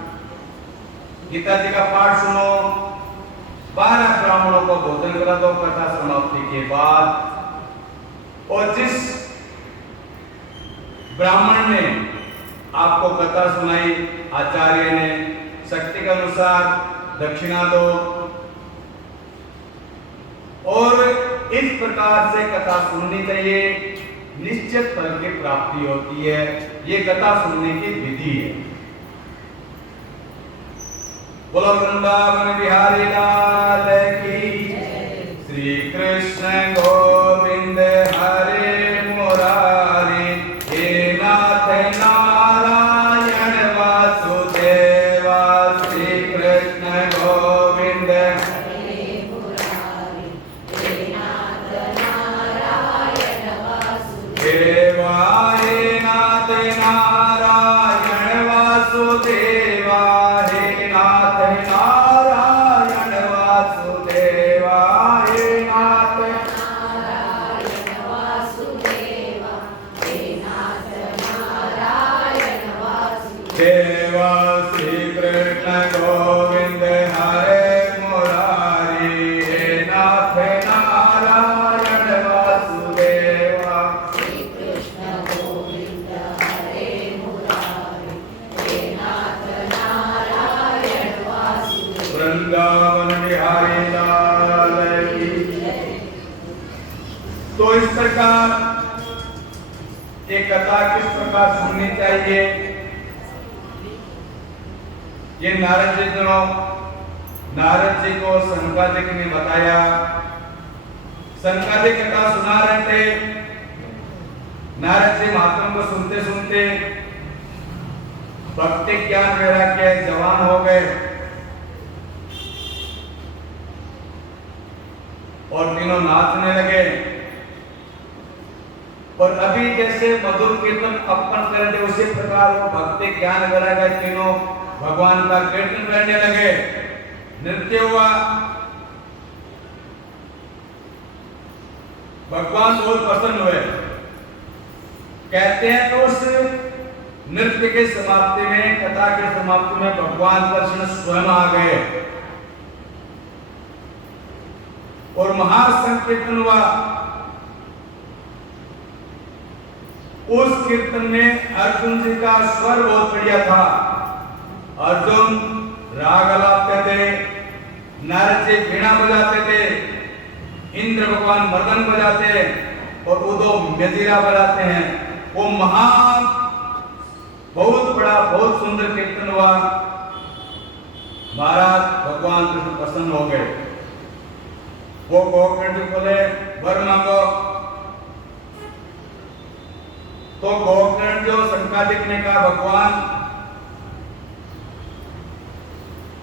गीता जी का पाठ सुनो। 12 ब्राह्मणों को भोजन करा दो कथा समाप्ति के बाद। और जिस ब्राह्मण ने आपको कथा सुनाई, आचार्य ने, शक्ति के अनुसार दक्षिणा दो। और इस प्रकार से कथा सुननी चाहिए, निश्चित फल की प्राप्ति होती है। ये कथा सुनने की विधि है। बोलो वृंदावन बिहारी लाल की। श्री कृष्ण गोविंद हरे मुरारी, हे नाथ नारायण वासुदेवा। श्री कृष्ण गोविंद हरे मुरारी, हे नाथ नारायण वासुदेवा। हे नाथ नारायण वासुदेवा, हे नाथ नारायण वासुदेवा, हे नाथ नारायण वासुदेवा, हे नाथ नारायण वासुदेवा। श्री कृष्ण गोविंद हरे मुरारी, हे नाथ नारायण वासुदेवा। श्री कृष्ण गोविंद हरे मुरारी, हे नाथ नारायण वासुदेवा। वृंदावन बिहारी लाल की। तो इस प्रकार ये कथा किस प्रकार सुननी चाहिए ये नारद जी को संकादिक ने बताया। संकादिक कथा सुना रहे थे। नारद जी महात्मा को सुनते सुनते भक्ति ज्ञान वैराग्य जवान हो गए और तीनों नाचने लगे। और अभी जैसे मधुर कीर्तन अपन करते उसी प्रकार वो भक्ति ज्ञान वैराग्य तीनों भगवान का कीर्तन करने लगे। नृत्य हुआ। भगवान बहुत प्रसन्न हुए। कहते हैं तो उस नृत्य के समाप्ति में, कथा के समाप्ति में भगवान कृष्ण स्वयं आ गए और महासंकीर्तन हुआ। उस कीर्तन में अर्जुन जी का स्वर बहुत बढ़िया था। अर्जुन राग लाते थे, नारद जी वीणा बजाते थे, इंद्र भगवान मर्दन बजाते और उद्धव मजीरा बजाते हैं। वो महान बहुत बड़ा बहुत सुंदर कीर्तन हुआ। महाराज भगवान कृष्ण प्रसन्न हो गए। वो गोकर्ण जी बोले वर मांगो। तो गोकर्ण जो संकालिक ने कहा, भगवान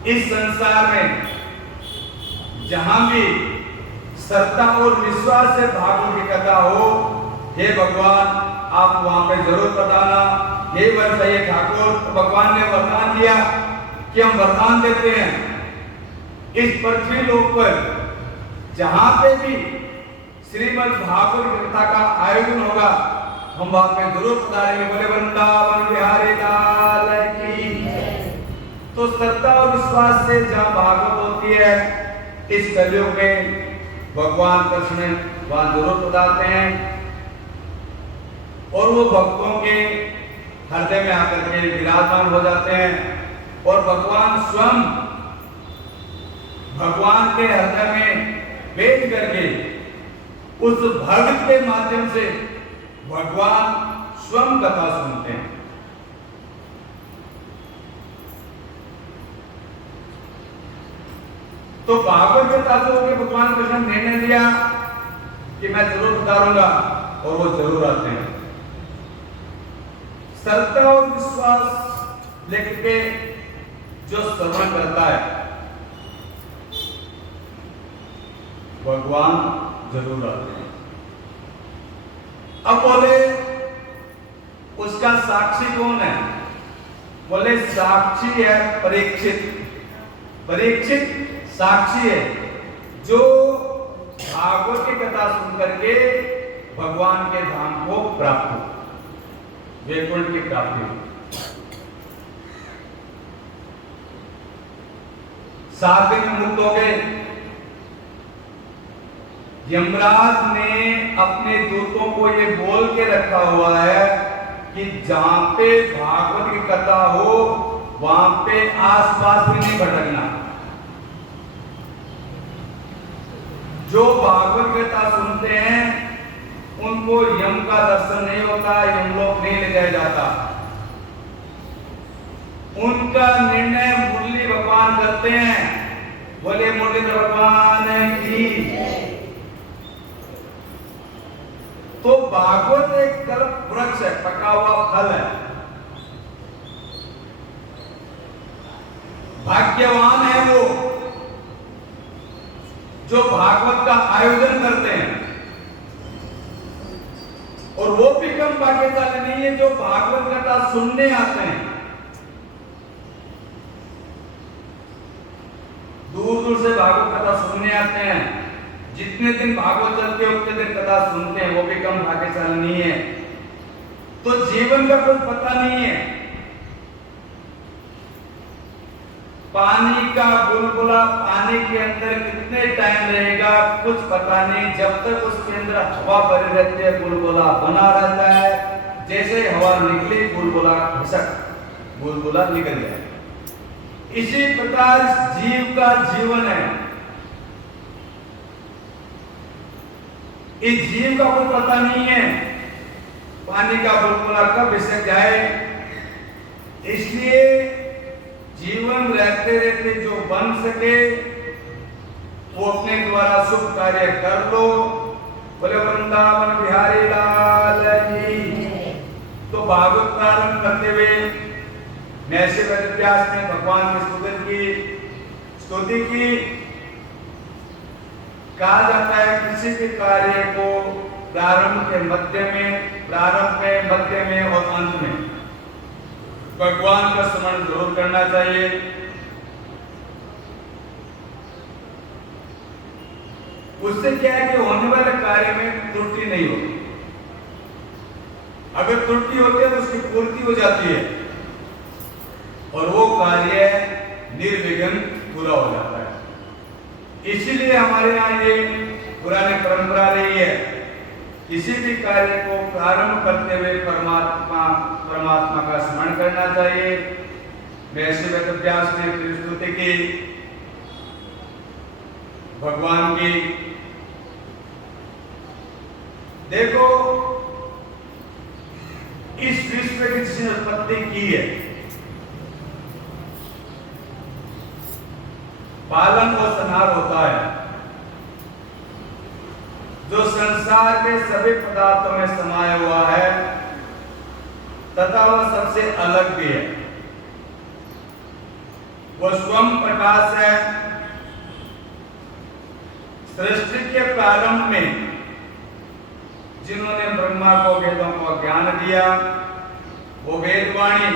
इस संसार में जहां भी श्रद्धा और विश्वास से भागवत की कथा हो, हे भगवान आप वहां पे जरूर बताना, हे वर चाहिए ठाकुर। तो भगवान ने वरदान दिया कि हम वरदान देते हैं इस पृथ्वी लोक पर जहां पे भी श्रीमद् भागवत की कथा का आयोजन होगा, हम वहां पे जरूर पधारेंगे। बोले वृंदावन बिहारी लाल की। तो श्रद्धा और विश्वास से जहां भागवत होती है, इस कलयुग में भगवान कृष्ण वहां जरूर पधारते हैं और वो भक्तों के हृदय में आकर के विराजमान हो जाते हैं और भगवान स्वयं भगवान के हृदय में बैठ करके उस भक्त के माध्यम से भगवान स्वयं कथा सुनते हैं। तो भागवत कथा से होकर भगवान कृष्ण ने निर्णय लिया कि मैं जरूर उतारूंगा और वो जरूर आते हैं। श्रद्धा और विश्वास लेके जो श्रवण करता है, भगवान जरूर आते हैं। अब बोले उसका साक्षी कौन है? बोले साक्षी है परीक्षित। परीक्षित साक्षी है जो भागवत की कथा सुन करके भगवान के धाम को प्राप्त हो, वैकुंठ की प्राप्ति हो। 7 दिन में मुक्त हो गए। यमराज ने अपने दूतों को ये बोल के रखा हुआ है कि जहां पे भागवत की कथा हो वहां पे आसपास भी नहीं भटकना। जो भागवत कथा सुनते हैं उनको यम का दर्शन नहीं होता, यमलोक नहीं ले जाया जाता। उनका निर्णय मुरली भगवान करते हैं। बोले मुरलीधर भगवान की। तो भागवत एक कल्प वृक्ष है, पका हुआ फल है। भाग्यवान है वो जो भागवत का आयोजन करते हैं, और वो भी कम भाग्यशाली नहीं है जो भागवत कथा सुनने आते हैं। दूर दूर से भागवत कथा सुनने आते हैं। जितने दिन भागवत चलते हैं उतने दिन कथा सुनते हैं, वो भी कम भाग्यशाली नहीं है। तो जीवन का कुछ पता नहीं है। पानी का बुलबुला पानी के अंदर कितने टाइम रहेगा कुछ पता नहीं। जब तक उसके अंदर हवा भरी रहती है बुलबुला बना रहता है। जैसे हवा निकली बुलबुला खसक, बुलबुला निकल जाए। इसी प्रकार जीव का जीवन है। इस जीव का कोई पता नहीं है पानी का बुलबुला कब खिसक जाए। इसलिए जीवन रहते रहते जो बन सके वो अपने द्वारा शुभ कार्य कर लो। बोले वृंदावन बिहारी लाल की। तो भागवत प्रारंभ करते हुए मैसे वेदव्यास ने भगवान की स्तुति की। कहा जाता है किसी भी कार्य को प्रारंभ में, मध्य में और अंत में भगवान का स्मरण जरूर करना चाहिए। उससे क्या है कि होने वाले कार्य में त्रुटि नहीं होती। अगर त्रुटि होती है तो उसकी पूर्ति हो जाती है और वो कार्य निर्विघ्न पूरा हो जाता है। इसीलिए हमारे यहाँ ये पुरानी परंपरा रही है, किसी भी कार्य को प्रारंभ करते हुए परमात्मा का स्मरण करना चाहिए। वैसे वेदव्यास ने स्तुति की भगवान की। देखो इस विश्व की जिसने उत्पत्ति की है, पालन और संहार होता है। जो संसार के सभी पदार्थों में समाया हुआ है तथा वह सबसे अलग भी है। वह स्वयं प्रकाश है। सृष्टि के प्रारंभ में जिन्होंने ब्रह्मा को वेदों को ज्ञान दिया, वो वेदवाणी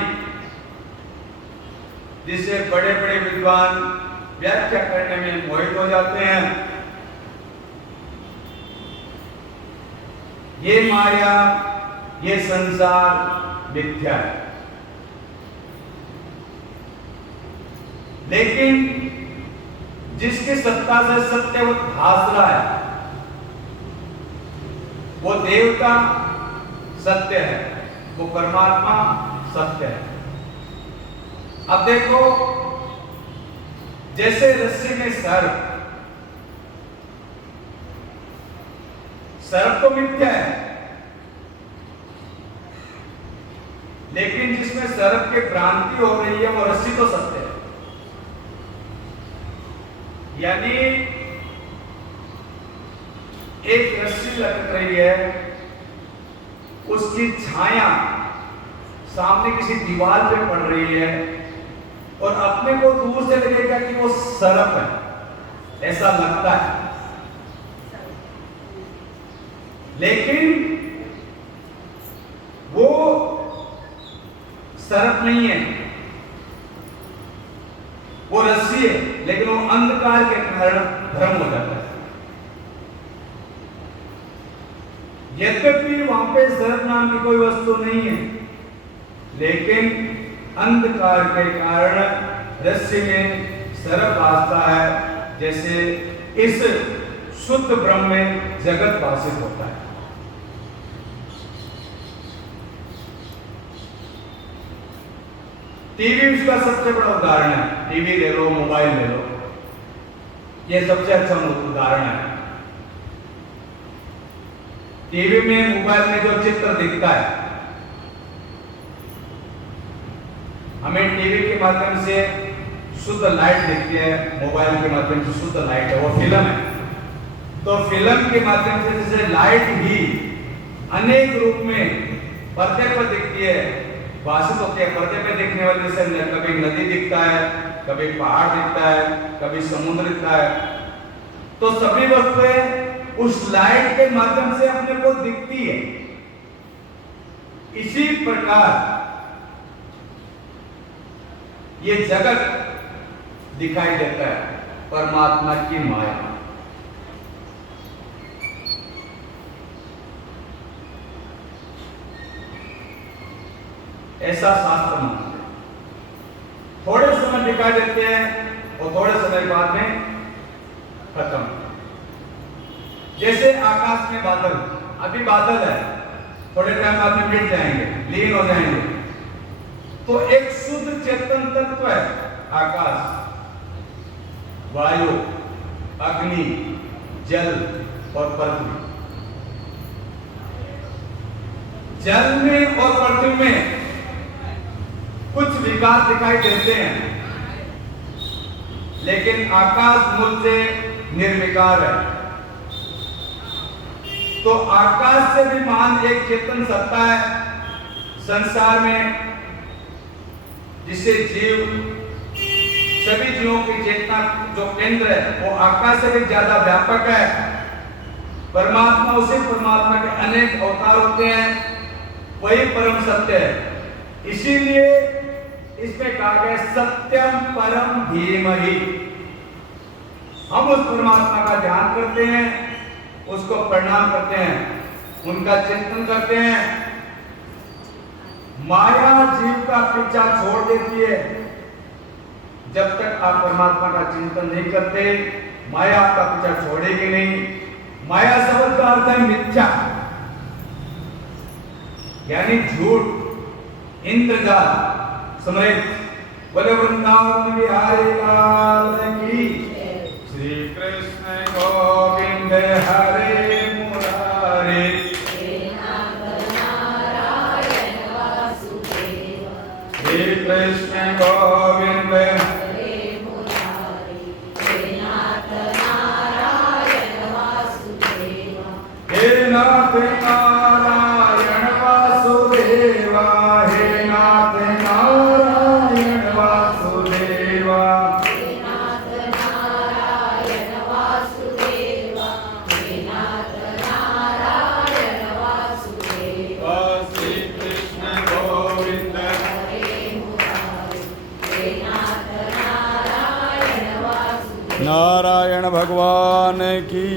जिसे बड़े बड़े विद्वान व्याख्या करने में मोहित हो जाते हैं, ये माया, ये संसार मिथ्या है। लेकिन जिसकी सत्ता से सत्य वो भास रहा है, वो देवता सत्य है, वो परमात्मा सत्य है। अब देखो, जैसे रस्सी में सर्प तो मिथ्या है, लेकिन जिसमें सर्प की भ्रांति हो रही है वो रस्सी तो सत्य है। यानी एक रस्सी लटक रही है, उसकी छाया सामने किसी दीवार पे पड़ रही है और अपने को दूर से लगेगा कि वो सर्प है, ऐसा लगता है, लेकिन वो सर्प नहीं है, वो रस्सी है, लेकिन वो अंधकार के कारण भ्रम हो जाता है। यद्यपि वहां पे सर्प नाम की कोई वस्तु नहीं है, लेकिन अंधकार के कारण रस्सी में सर्प भासता है, जैसे इस शुद्ध ब्रह्म में जगत भाषित होता है। टीवी उसका सबसे बड़ा उदाहरण है। टीवी ले लो, मोबाइल ले लो, ये सबसे अच्छा उदाहरण है। टीवी में, मोबाइल में जो चित्र दिखता है, हमें टीवी के माध्यम से शुद्ध लाइट दिखती है, मोबाइल के माध्यम से शुद्ध लाइट है, वो फिल्म है। तो फिल्म के माध्यम से जैसे लाइट ही अनेक रूप में पर्दे पर दिखती है, भाषित होती है, पर्दे पे दिखने वाले जैसे कभी नदी दिखता है, कभी पहाड़ दिखता है, कभी समुद्र दिखता है, तो सभी वस्तुएं उस लाइट के माध्यम से अपने को दिखती है। इसी प्रकार ये जगत दिखाई देता है, परमात्मा की माया। ऐसा शास्त्र मानते हैं। थोड़े समय दिखाई देते हैं और थोड़े समय बाद में खत्म। जैसे आकाश में बादल, अभी बादल है, थोड़े टाइम बाद में मिट जाएंगे, लीन हो जाएंगे। तो एक शुद्ध चेतन तत्व है आकाश, वायु, अग्नि, जल और पृथ्वी। जल में और पृथ्वी में कुछ विकार दिखाई देते हैं, लेकिन आकाश मूल से निर्विकार है। तो आकाश से भी महान एक चेतन सत्ता है संसार में, जिससे जीव, सभी जीवों की चेतना जो केंद्र है वो आकाश से भी ज्यादा व्यापक है। परमात्मा, उसी परमात्मा के अनेक अवतार होते हैं, वही परम सत्य है। इसीलिए इसमें कहा गया सत्यम परम धीमहि। हम उस परमात्मा का ध्यान करते हैं, उसको प्रणाम करते हैं, उनका चिंतन करते हैं। माया जीव का पीछा छोड़ देती है। जब तक आप परमात्मा का चिंतन नहीं करते, माया आपका पीछा छोड़ेगी नहीं। माया शब्द का अर्थ है मिथ्या, यानी झूठ, इंद्रजाल, समृद्ध। बोले वृंदावन बिहारी लाल की। श्री कृष्ण गोविंद हरे मुरारे। श्री कृष्ण गोविंद हरे मुरारे। हे नाथ नारायण वासुदेवा। नारायण भगवान की